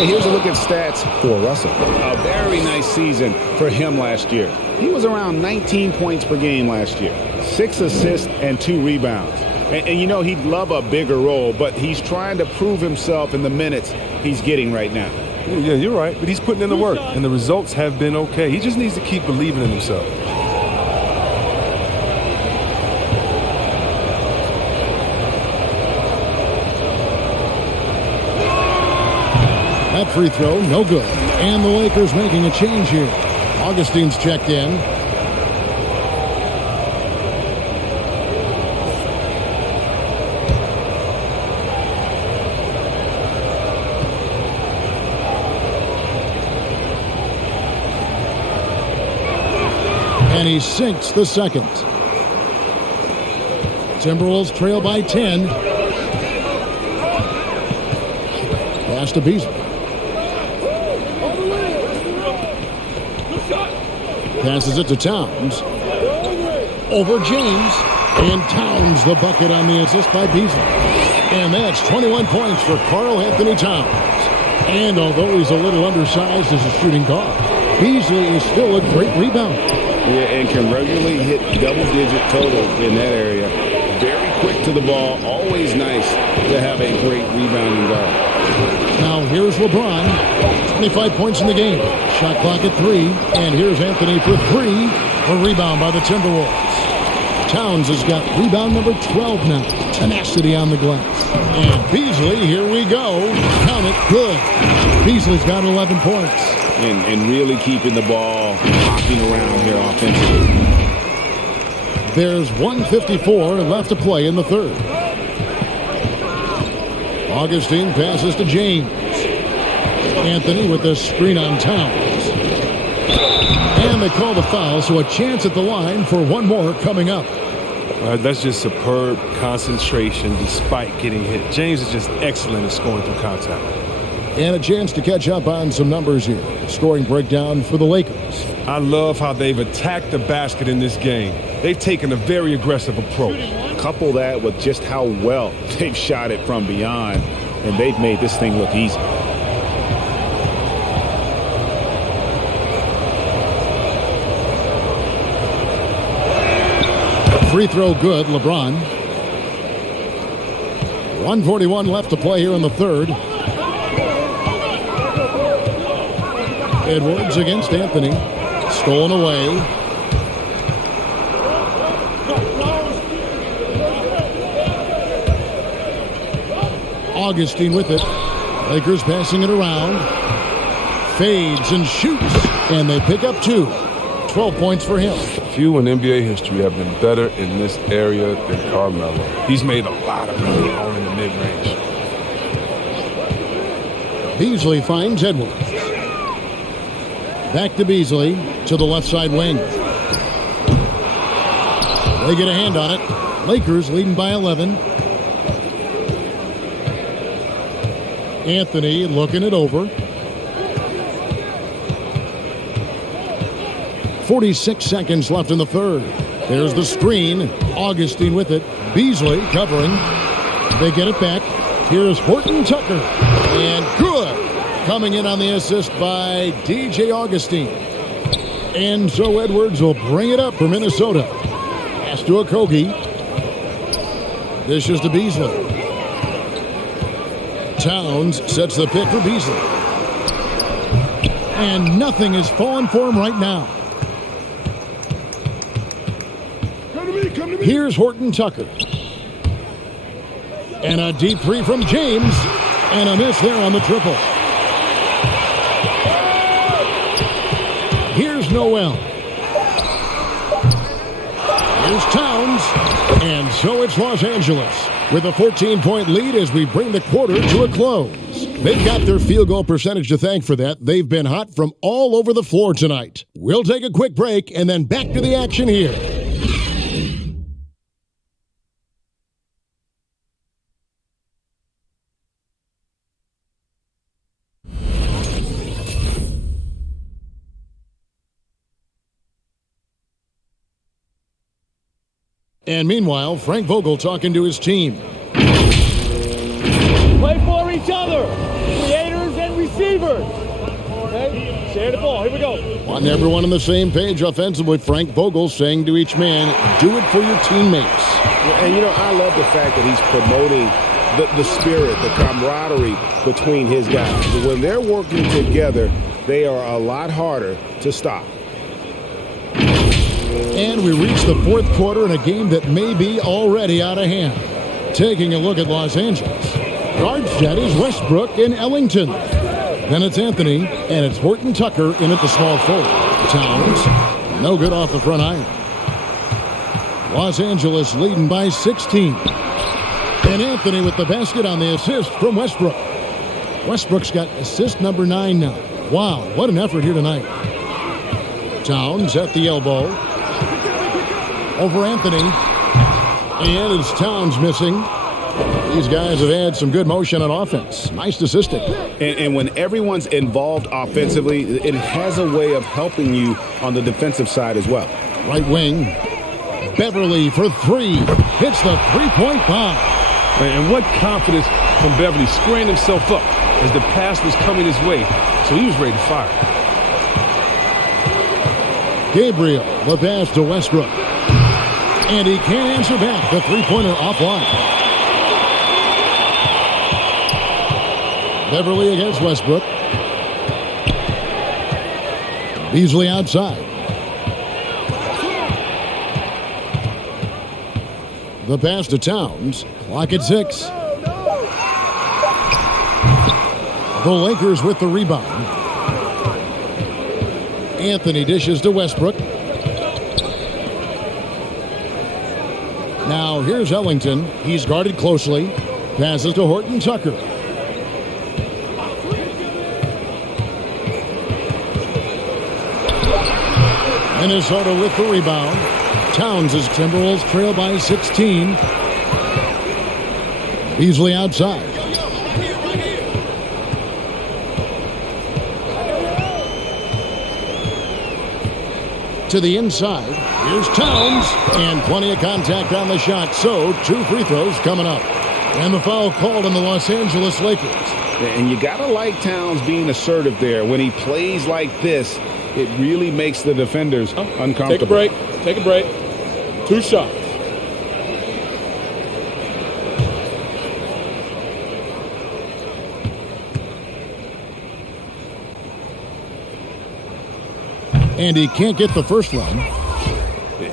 Here's a look at stats for Russell. A very nice season for him last year. He was around 19 points per game last year. 6 assists and 2 rebounds. And you know, he'd love a bigger role, but he's trying to prove himself in the minutes he's getting right now. Yeah, you're right, but he's putting in the work, and the results have been okay. He just needs to keep believing in himself. That free throw, no good. And the Lakers making a change here. Augustine's checked in. And he sinks the second. Timberwolves trail by 10. Pass to Beasley. Passes it to Towns. Over James. And Towns the bucket on the assist by Beasley. And that's 21 points for Karl Anthony Towns. And although he's a little undersized as a shooting guard, Beasley is still a great rebounder. Yeah, and can regularly hit double-digit totals in that area. Very quick to the ball. Always nice to have a great rebounding guard. Now here's LeBron. 25 points in the game. Shot clock at 3. And here's Anthony for 3. A rebound by the Timberwolves. Towns has got rebound number 12 now. Tenacity on the glass. And Beasley, here we go. Count it, good. Beasley's got 11 points. And really keeping the ball hopping around here offensively. There's 1:54 left to play in the third. Augustine passes to James. Anthony with the screen on Towns. And they call the foul, so a chance at the line for one more coming up. That's just superb concentration despite getting hit. James is just excellent at scoring through contact. And a chance to catch up on some numbers here. Scoring breakdown for the Lakers. I love how they've attacked the basket in this game. They've taken a very aggressive approach. Couple that with just how well they've shot it from beyond, and they've made this thing look easy. Free throw good, LeBron. 1:41 left to play here in the third. Edwards against Anthony. Stolen away. Augustine with it. Lakers passing it around. Fades and shoots. And they pick up 2. 12 points for him. Few in NBA history have been better in this area than Carmelo. He's made a lot of money on in the mid-range. Beasley finds Edwards. Back to Beasley to the left side wing. They get a hand on it. Lakers leading by 11. Anthony looking it over. 46 seconds left in the third. There's the screen. Augustine with it. Beasley covering. They get it back. Here's Horton Tucker. And good. Coming in on the assist by DJ Augustine. And so Edwards will bring it up for Minnesota. Pass to Okogie. Dishes to Beasley. Towns sets the pick for Beasley. And nothing is falling for him right now. Here's Horton Tucker. And a deep three from James. And a miss there on the triple. Here's Noel. Here's Towns. And so it's Los Angeles with a 14-point lead as we bring the quarter to a close. They've got their field goal percentage to thank for that. They've been hot from all over the floor tonight. We'll take a quick break and then back to the action here. And meanwhile, Frank Vogel talking to his team. Play for each other, creators and receivers. Okay, share the ball. Here we go. Want everyone on the same page offensively. Frank Vogel saying to each man, do it for your teammates. And, you know, I love the fact that he's promoting the spirit, the camaraderie between his guys. When they're working together, they are a lot harder to stop. And we reach the fourth quarter in a game that may be already out of hand. Taking a look at Los Angeles. Guard set is Westbrook and Ellington. Then it's Anthony, and it's Horton Tucker in at the small forward. Towns, no good off the front iron. Los Angeles leading by 16. And Anthony with the basket on the assist from Westbrook. Westbrook's got assist number 9 now. Wow, what an effort here tonight. Towns at the elbow. Over Anthony. And it's Towns missing. These guys have had some good motion on offense. Nice assisting. And when everyone's involved offensively, it has a way of helping you on the defensive side as well. Right wing. Beverly for 3. Hits the three-point bomb. And what confidence from Beverly squaring himself up as the pass was coming his way. So he was ready to fire. Gabriel, the pass to Westbrook. And he can't answer back. The three-pointer offline. Beverly against Westbrook. Beasley outside. The pass to Towns. Clock at 6. The Lakers with the rebound. Anthony dishes to Westbrook. Now here's Ellington. He's guarded closely. Passes to Horton Tucker. Minnesota with the rebound. Towns as Timberwolves trail by 16. Beasley outside. to the inside. Here's Towns, and plenty of contact on the shot. So 2 free throws coming up. And the foul called on the Los Angeles Lakers. And you got to like Towns being assertive there. When he plays like this, it really makes the defenders uncomfortable. Take a break. Take a break. 2 shots. And he can't get the first one.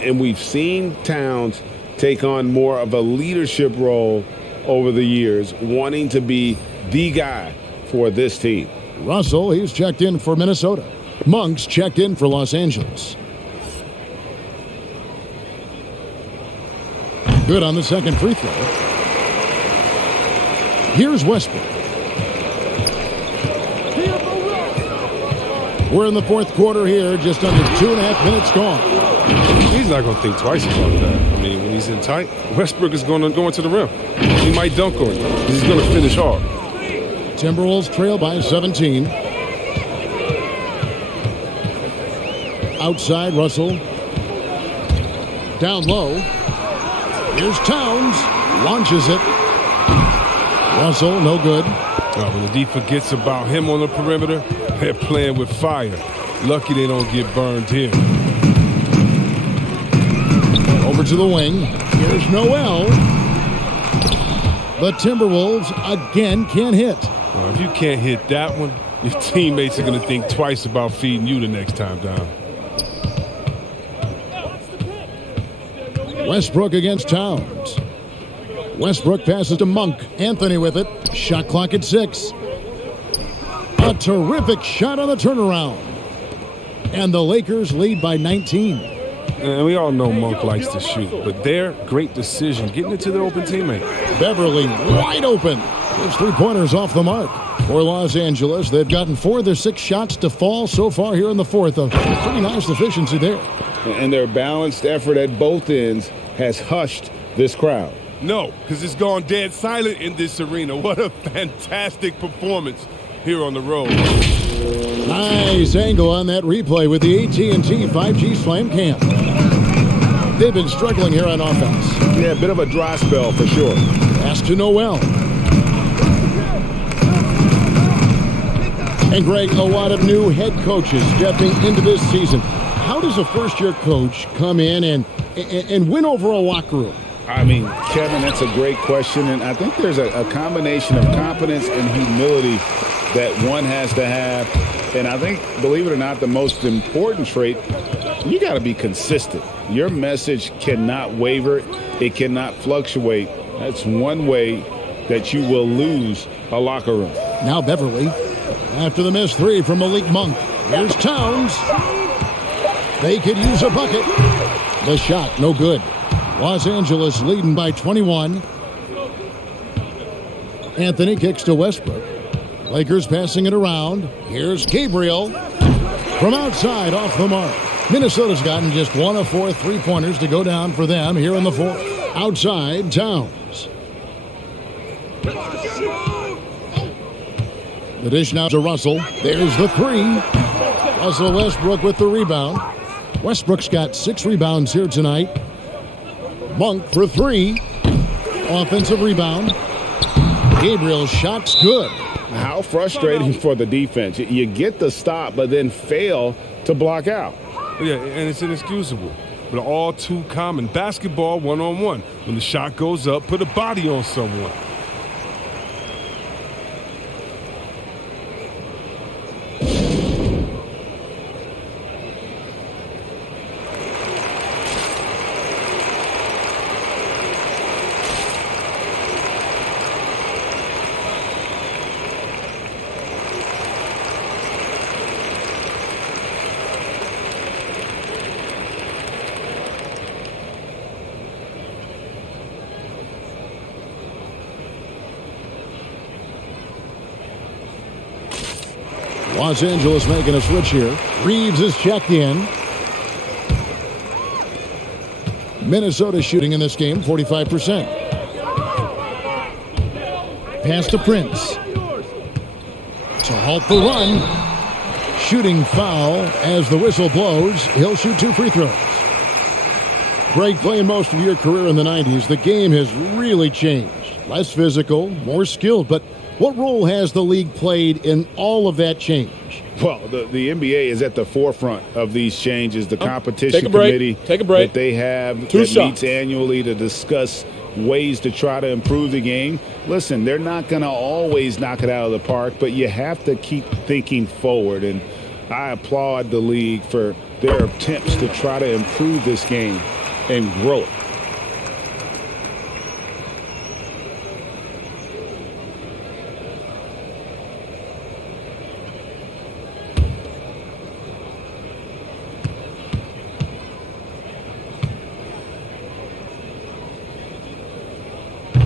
And we've seen Towns take on more of a leadership role over the years, wanting to be the guy for this team. Russell, he's checked in for Minnesota. Monk's checked in for Los Angeles. Good on the second free throw. Here's Westbrook. We're in the fourth quarter here, just under 2.5 minutes gone. He's not going to think twice about that. I mean, when he's in tight, Westbrook is going to go into the rim. He might dunk on you. He's going to finish hard. Timberwolves trail by 17. Outside, Russell. Down low. Here's Towns. Launches it. Russell, no good. When the D forgets about him on the perimeter, they're playing with fire. Lucky they don't get burned here. Over to the wing. Here's Noel. The Timberwolves again can't hit. If you can't hit that one, your teammates are going to think twice about feeding you the next time down. Westbrook against Towns. Westbrook passes to Monk. Anthony with it. Shot clock at 6. A terrific shot on the turnaround. And the Lakers lead by 19. And we all know Monk likes to shoot, but their great decision getting it to their open teammate. Beverly wide open. His 3-pointers off the mark. For Los Angeles, they've gotten 4 of their 6 shots to fall so far here in the fourth. A pretty nice efficiency there. And their balanced effort at both ends has hushed this crowd. No, because it's gone dead silent in this arena. What a fantastic performance here on the road. Nice angle on that replay with the AT&T 5G Slam Cam. They've been struggling here on offense. Yeah, a bit of a dry spell for sure. Pass to Noel. And Greg, a lot of new head coaches stepping into this season. How does a first-year coach come in and win over a locker room? I mean, Kevin, that's a great question. And I think there's a combination of confidence and humility that one has to have. And I think, believe it or not, the most important trait, you got to be consistent. Your message cannot waver. It cannot fluctuate. That's one way that you will lose a locker room. Now Beverly, after the missed 3 from Malik Monk. Here's Towns. They could use a bucket. The shot, no good. Los Angeles leading by 21. Anthony kicks to Westbrook. Lakers passing it around. Here's Gabriel. From outside, off the mark. Minnesota's gotten just 1 of 4 3-pointers to go down for them here in the fourth. Outside, Towns. The dish now to Russell. There's the 3. Russell Westbrook with the rebound. Westbrook's got 6 rebounds here tonight. Monk for 3. Offensive rebound. Gabriel's shot's good. How frustrating for the defense. You get the stop, but then fail to block out. Yeah, and it's inexcusable, but all too common. Basketball one-on-one. When the shot goes up, put a body on someone. Los Angeles making a switch here. Reeves is checked in. Minnesota shooting in this game 45%. Pass to Prince. To halt the run. shooting foul as the whistle blows. He'll shoot 2 free throws. Greg, playing most of your career in the 90s, the game has really changed. Less physical, more skilled, but what role has the league played in all of that change? Well, the NBA is at the forefront of these changes. The competition committee that they have that meets annually to discuss ways to try to improve the game. Listen, they're not going to always knock it out of the park, but you have to keep thinking forward. And I applaud the league for their attempts to try to improve this game and grow it.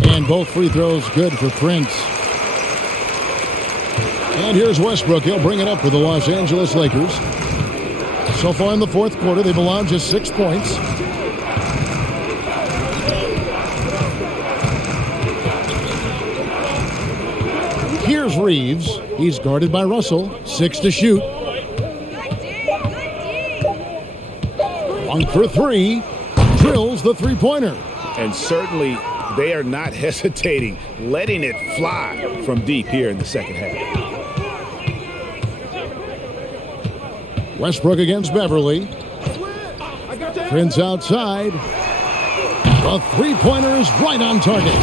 And both free throws good for Prince. And here's Westbrook. He'll bring it up for the Los Angeles Lakers. So far in the fourth quarter, they've allowed just 6 points. Here's Reeves. He's guarded by Russell. 6 to shoot. 1 for 3. Drills the three-pointer. And certainly they are not hesitating, letting it fly from deep here in the second half. Westbrook against Beverly. Prince outside. The three-pointer is right on target.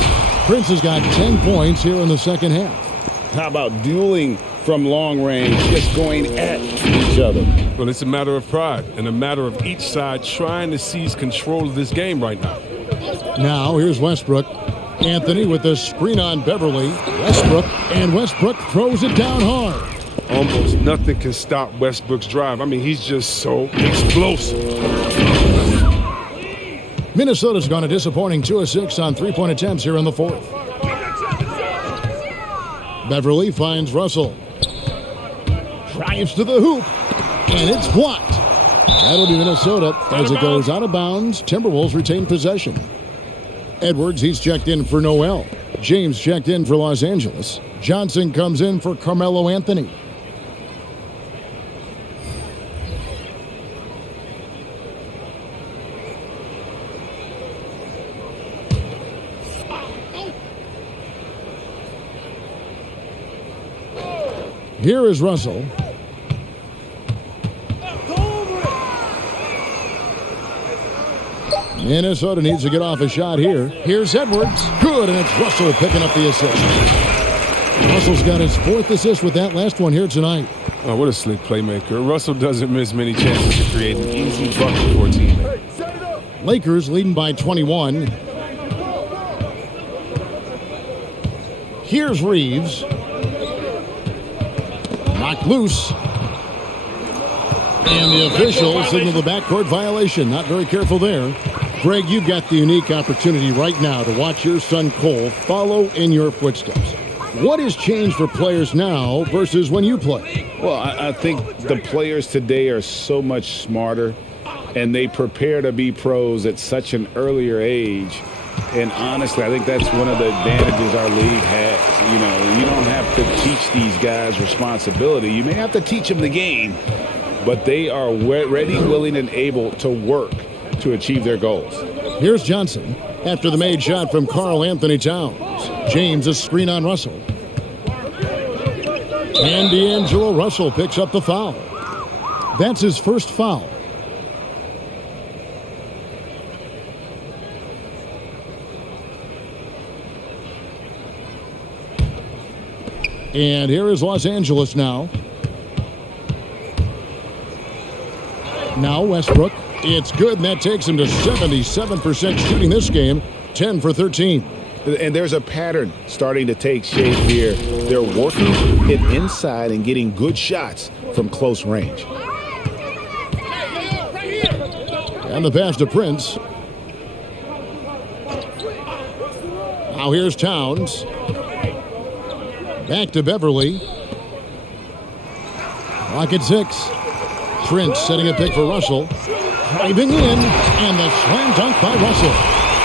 Prince has got 10 points here in the second half. How about dueling from long range, just going at each other? Well, it's a matter of pride and a matter of each side trying to seize control of this game right now. Now, here's Westbrook. Anthony with the screen on Beverly. Westbrook, and Westbrook throws it down hard. Almost nothing can stop Westbrook's drive. I mean, he's just so explosive. Minnesota's gone a disappointing 2 of 6 on three-point attempts here in the fourth. Beverly finds Russell. Drives to the hoop, and it's blocked. That'll be Minnesota as it goes out of bounds. Timberwolves retain possession. Edwards, he's checked in for Noel. James checked in for Los Angeles. Johnson comes in for Carmelo Anthony. Here is Russell. Minnesota needs to get off a shot here. Here's Edwards. Good, and it's Russell picking up the assist. Russell's got his 4th assist with that last one here tonight. Oh, what a slick playmaker. Russell doesn't miss many chances to create an easy bucket for a teammate. Lakers leading by 21. Here's Reeves. Knocked loose. And the official signaled the backcourt violation. Not very careful there. Greg, you've got the unique opportunity right now to watch your son Cole follow in your footsteps. What has changed for players now versus when you played? Well, I think the players today are so much smarter, and they prepare to be pros at such an earlier age. And honestly, I think that's one of the advantages our league has. You know, you don't have to teach these guys responsibility. You may have to teach them the game, but they are ready, willing, and able to work to achieve their goals. Here's Johnson after the made shot from Karl Anthony Towns. James a screen on Russell. And D'Angelo Russell picks up the foul. That's his first foul. And here is Los Angeles now. Now Westbrook. It's good, and that takes him to 77% shooting this game, 10 for 13. And there's a pattern starting to take shape here. They're working it inside and getting good shots from close range. And the pass to Prince. Now here's Towns. Back to Beverly. Clock at 6. Prince setting a pick for Russell. Driving in, and the slam dunk by Russell.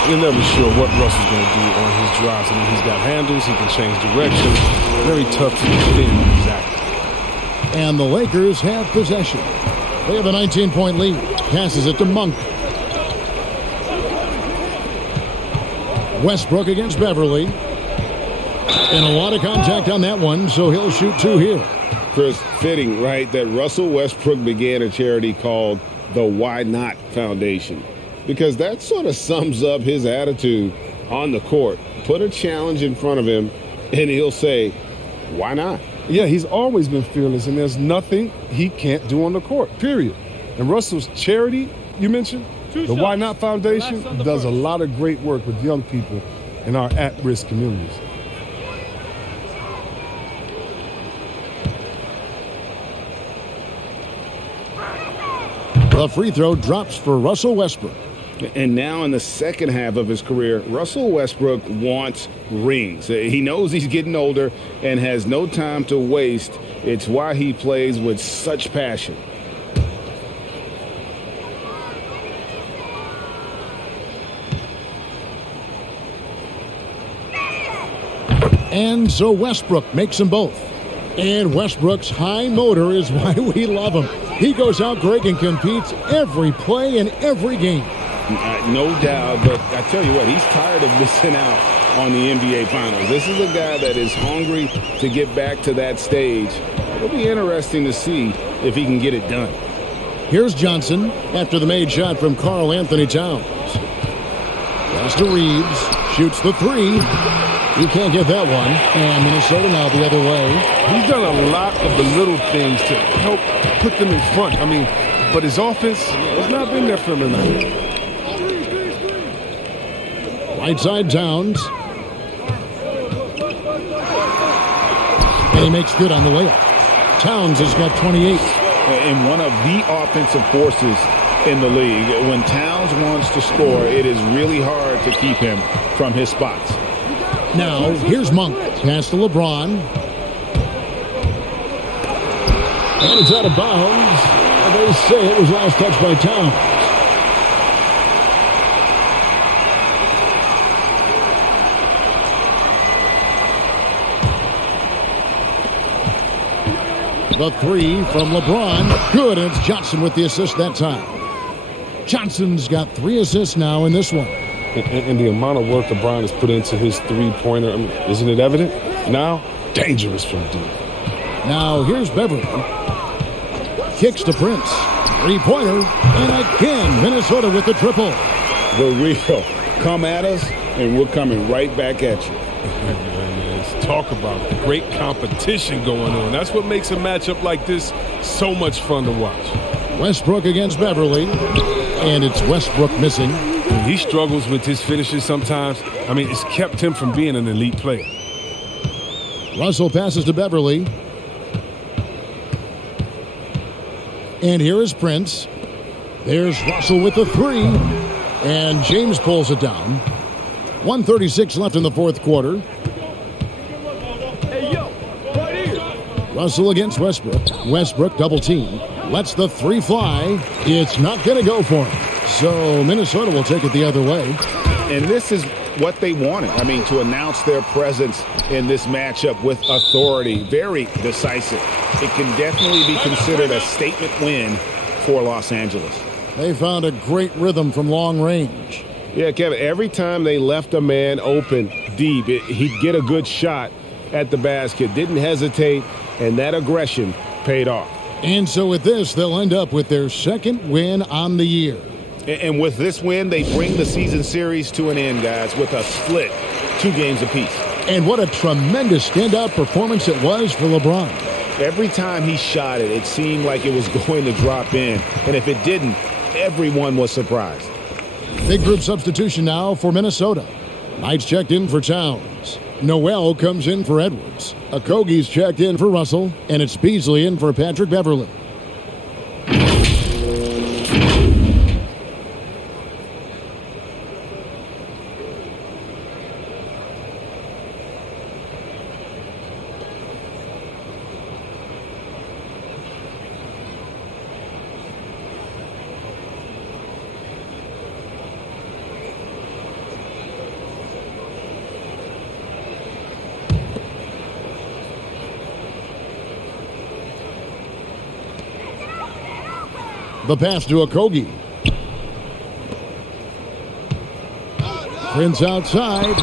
You're never sure what Russell's going to do on his drives. I mean, he's got handles, he can change direction. Very tough to defend when he's active. And the Lakers have possession. They have a 19-point lead. Passes it to Monk. Westbrook against Beverly. And a lot of contact on that one, so he'll shoot 2 here. Chris, fitting, right, that Russell Westbrook began a charity called the Why Not Foundation, because that sort of sums up his attitude on the court. Put a challenge in front of him, and he'll say, why not? Yeah, he's always been fearless, and there's nothing he can't do on the court, period. And Russell's charity, you mentioned, the Why Not Foundation, does a lot of great work with young people in our at-risk communities. The free throw drops for Russell Westbrook. And now in the second half of his career, Russell Westbrook wants rings. He knows he's getting older and has no time to waste. It's why he plays with such passion. And so Westbrook makes them both. And Westbrook's high motor is why we love him. He goes out, Greg, and competes every play in every game. No doubt, but I tell you what, he's tired of missing out on the NBA Finals. This is a guy that is hungry to get back to that stage. It'll be interesting to see if he can get it done. Here's Johnson after the made shot from Karl Anthony Towns. Pass to Reeves, shoots the 3. He can't get that one, and Minnesota now the other way. He's done a lot of the little things to help put them in front. I mean, but his offense has not been there for him tonight. Right side Towns. And he makes good on the layup. Towns has got 28. And one of the offensive forces in the league. When Towns wants to score, it is really hard to keep him from his spots. Now, here's Monk. Pass to LeBron. And it's out of bounds. They say it was last touched by Towns. The 3 from LeBron. Good, and it's Johnson with the assist that time. Johnson's got 3 assists now in this one. And the amount of work LeBron has put into his three-pointer, I mean, isn't it evident? Now, dangerous from deep. Now, here's Beverly. Kicks to Prince. Three-pointer. And again, Minnesota with the triple. The real. Come at us, and we're coming right back at you. Let's talk about the great competition going on. That's what makes a matchup like this so much fun to watch. Westbrook against Beverly. And it's Westbrook missing. He struggles with his finishes sometimes. I mean, it's kept him from being an elite player. Russell passes to Beverly. And here is Prince. There's Russell with the 3. And James pulls it down. 1:36 left in the fourth quarter. Russell against Westbrook. Westbrook double team. Lets the 3 fly. It's not going to go for him. So Minnesota will take it the other way. And this is what they wanted. I mean, to announce their presence in this matchup with authority. Very decisive. It can definitely be considered a statement win for Los Angeles. They found a great rhythm from long range. Yeah, Kevin, every time they left a man open deep, he'd get a good shot at the basket. Didn't hesitate, and that aggression paid off. And so with this, they'll end up with their second win on the year. And with this win, they bring the season series to an end, guys, with a split, 2 games apiece. And what a tremendous standout performance it was for LeBron. Every time he shot it, it seemed like it was going to drop in. And if it didn't, everyone was surprised. Big group substitution now for Minnesota. Knight's checked in for Towns. Noel comes in for Edwards. Okogie's checked in for Russell. And it's Beasley in for Patrick Beverly. The pass to Okogie. Prince outside.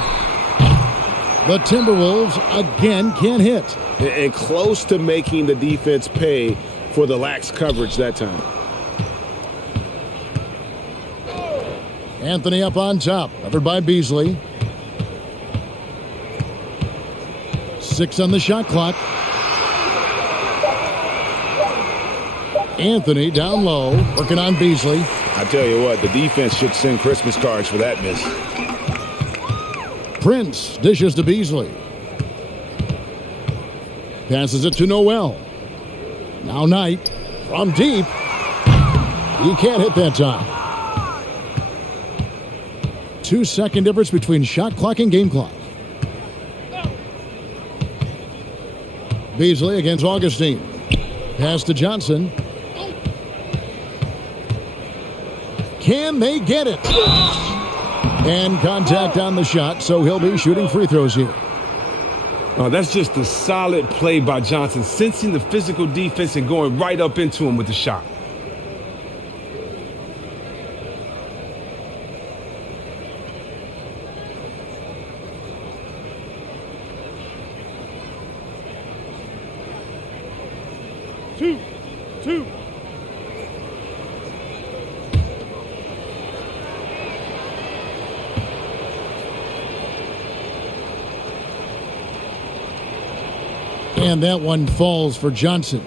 The Timberwolves again can't hit. And close to making the defense pay for the lax coverage that time. Anthony up on top, covered by Beasley. 6 on the shot clock. Anthony down low, working on Beasley. I tell you what, the defense should send Christmas cards for that miss. Prince dishes to Beasley. Passes it to Noel. Now Knight from deep. He can't hit that time. 2-second difference between shot clock and game clock. Beasley against Augustine. Pass to Johnson. Can they get it? And contact on the shot, so he'll be shooting free throws here. Oh, that's just a solid play by Johnson, sensing the physical defense and going right up into him with the shot. Two. And that one falls for Johnson.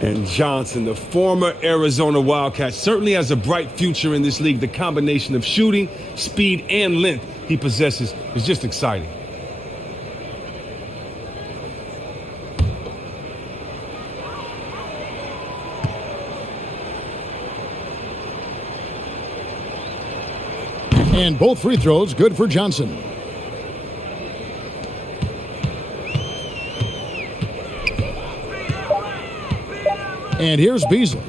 And Johnson, the former Arizona Wildcat, certainly has a bright future in this league. The combination of shooting, speed, and length he possesses is just exciting. And both free throws good for Johnson. And here's Beasley.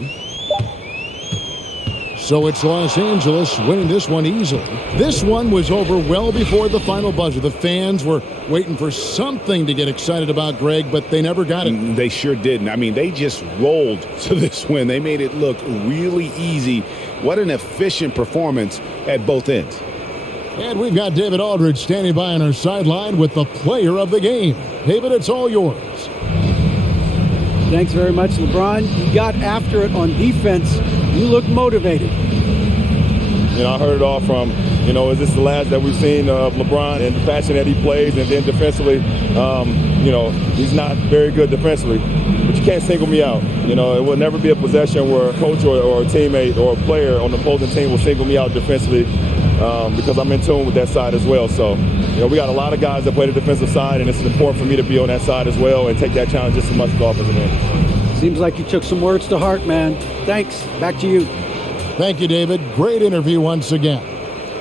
So it's Los Angeles winning this one easily. This one was over well before the final buzzer. The fans were waiting for something to get excited about, Greg, but they never got it. They sure didn't. I mean, they just rolled to this win. They made it look really easy. What an efficient performance at both ends. And we've got David Aldridge standing by on our sideline with the player of the game. David, it's all yours. Thanks very much, LeBron. You got after it on defense. You look motivated. You know, I heard it all from, is this the last that we've seen of LeBron and the fashion that he plays? And then defensively, he's not very good defensively. But you can't single me out. It will never be a possession where a coach or a teammate or a player on the opposing team will single me out defensively because I'm in tune with that side as well. So, we got a lot of guys that play the defensive side, and it's important for me to be on that side as well and take that challenge just as much as the offensive end. Seems like you took some words to heart, man. Thanks. Back to you. Thank you, David. Great interview once again.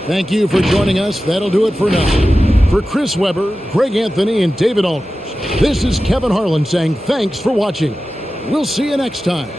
Thank you for joining us. That'll do it for now. For Chris Webber, Greg Anthony, and David Aldridge, this is Kevin Harlan saying thanks for watching. We'll see you next time.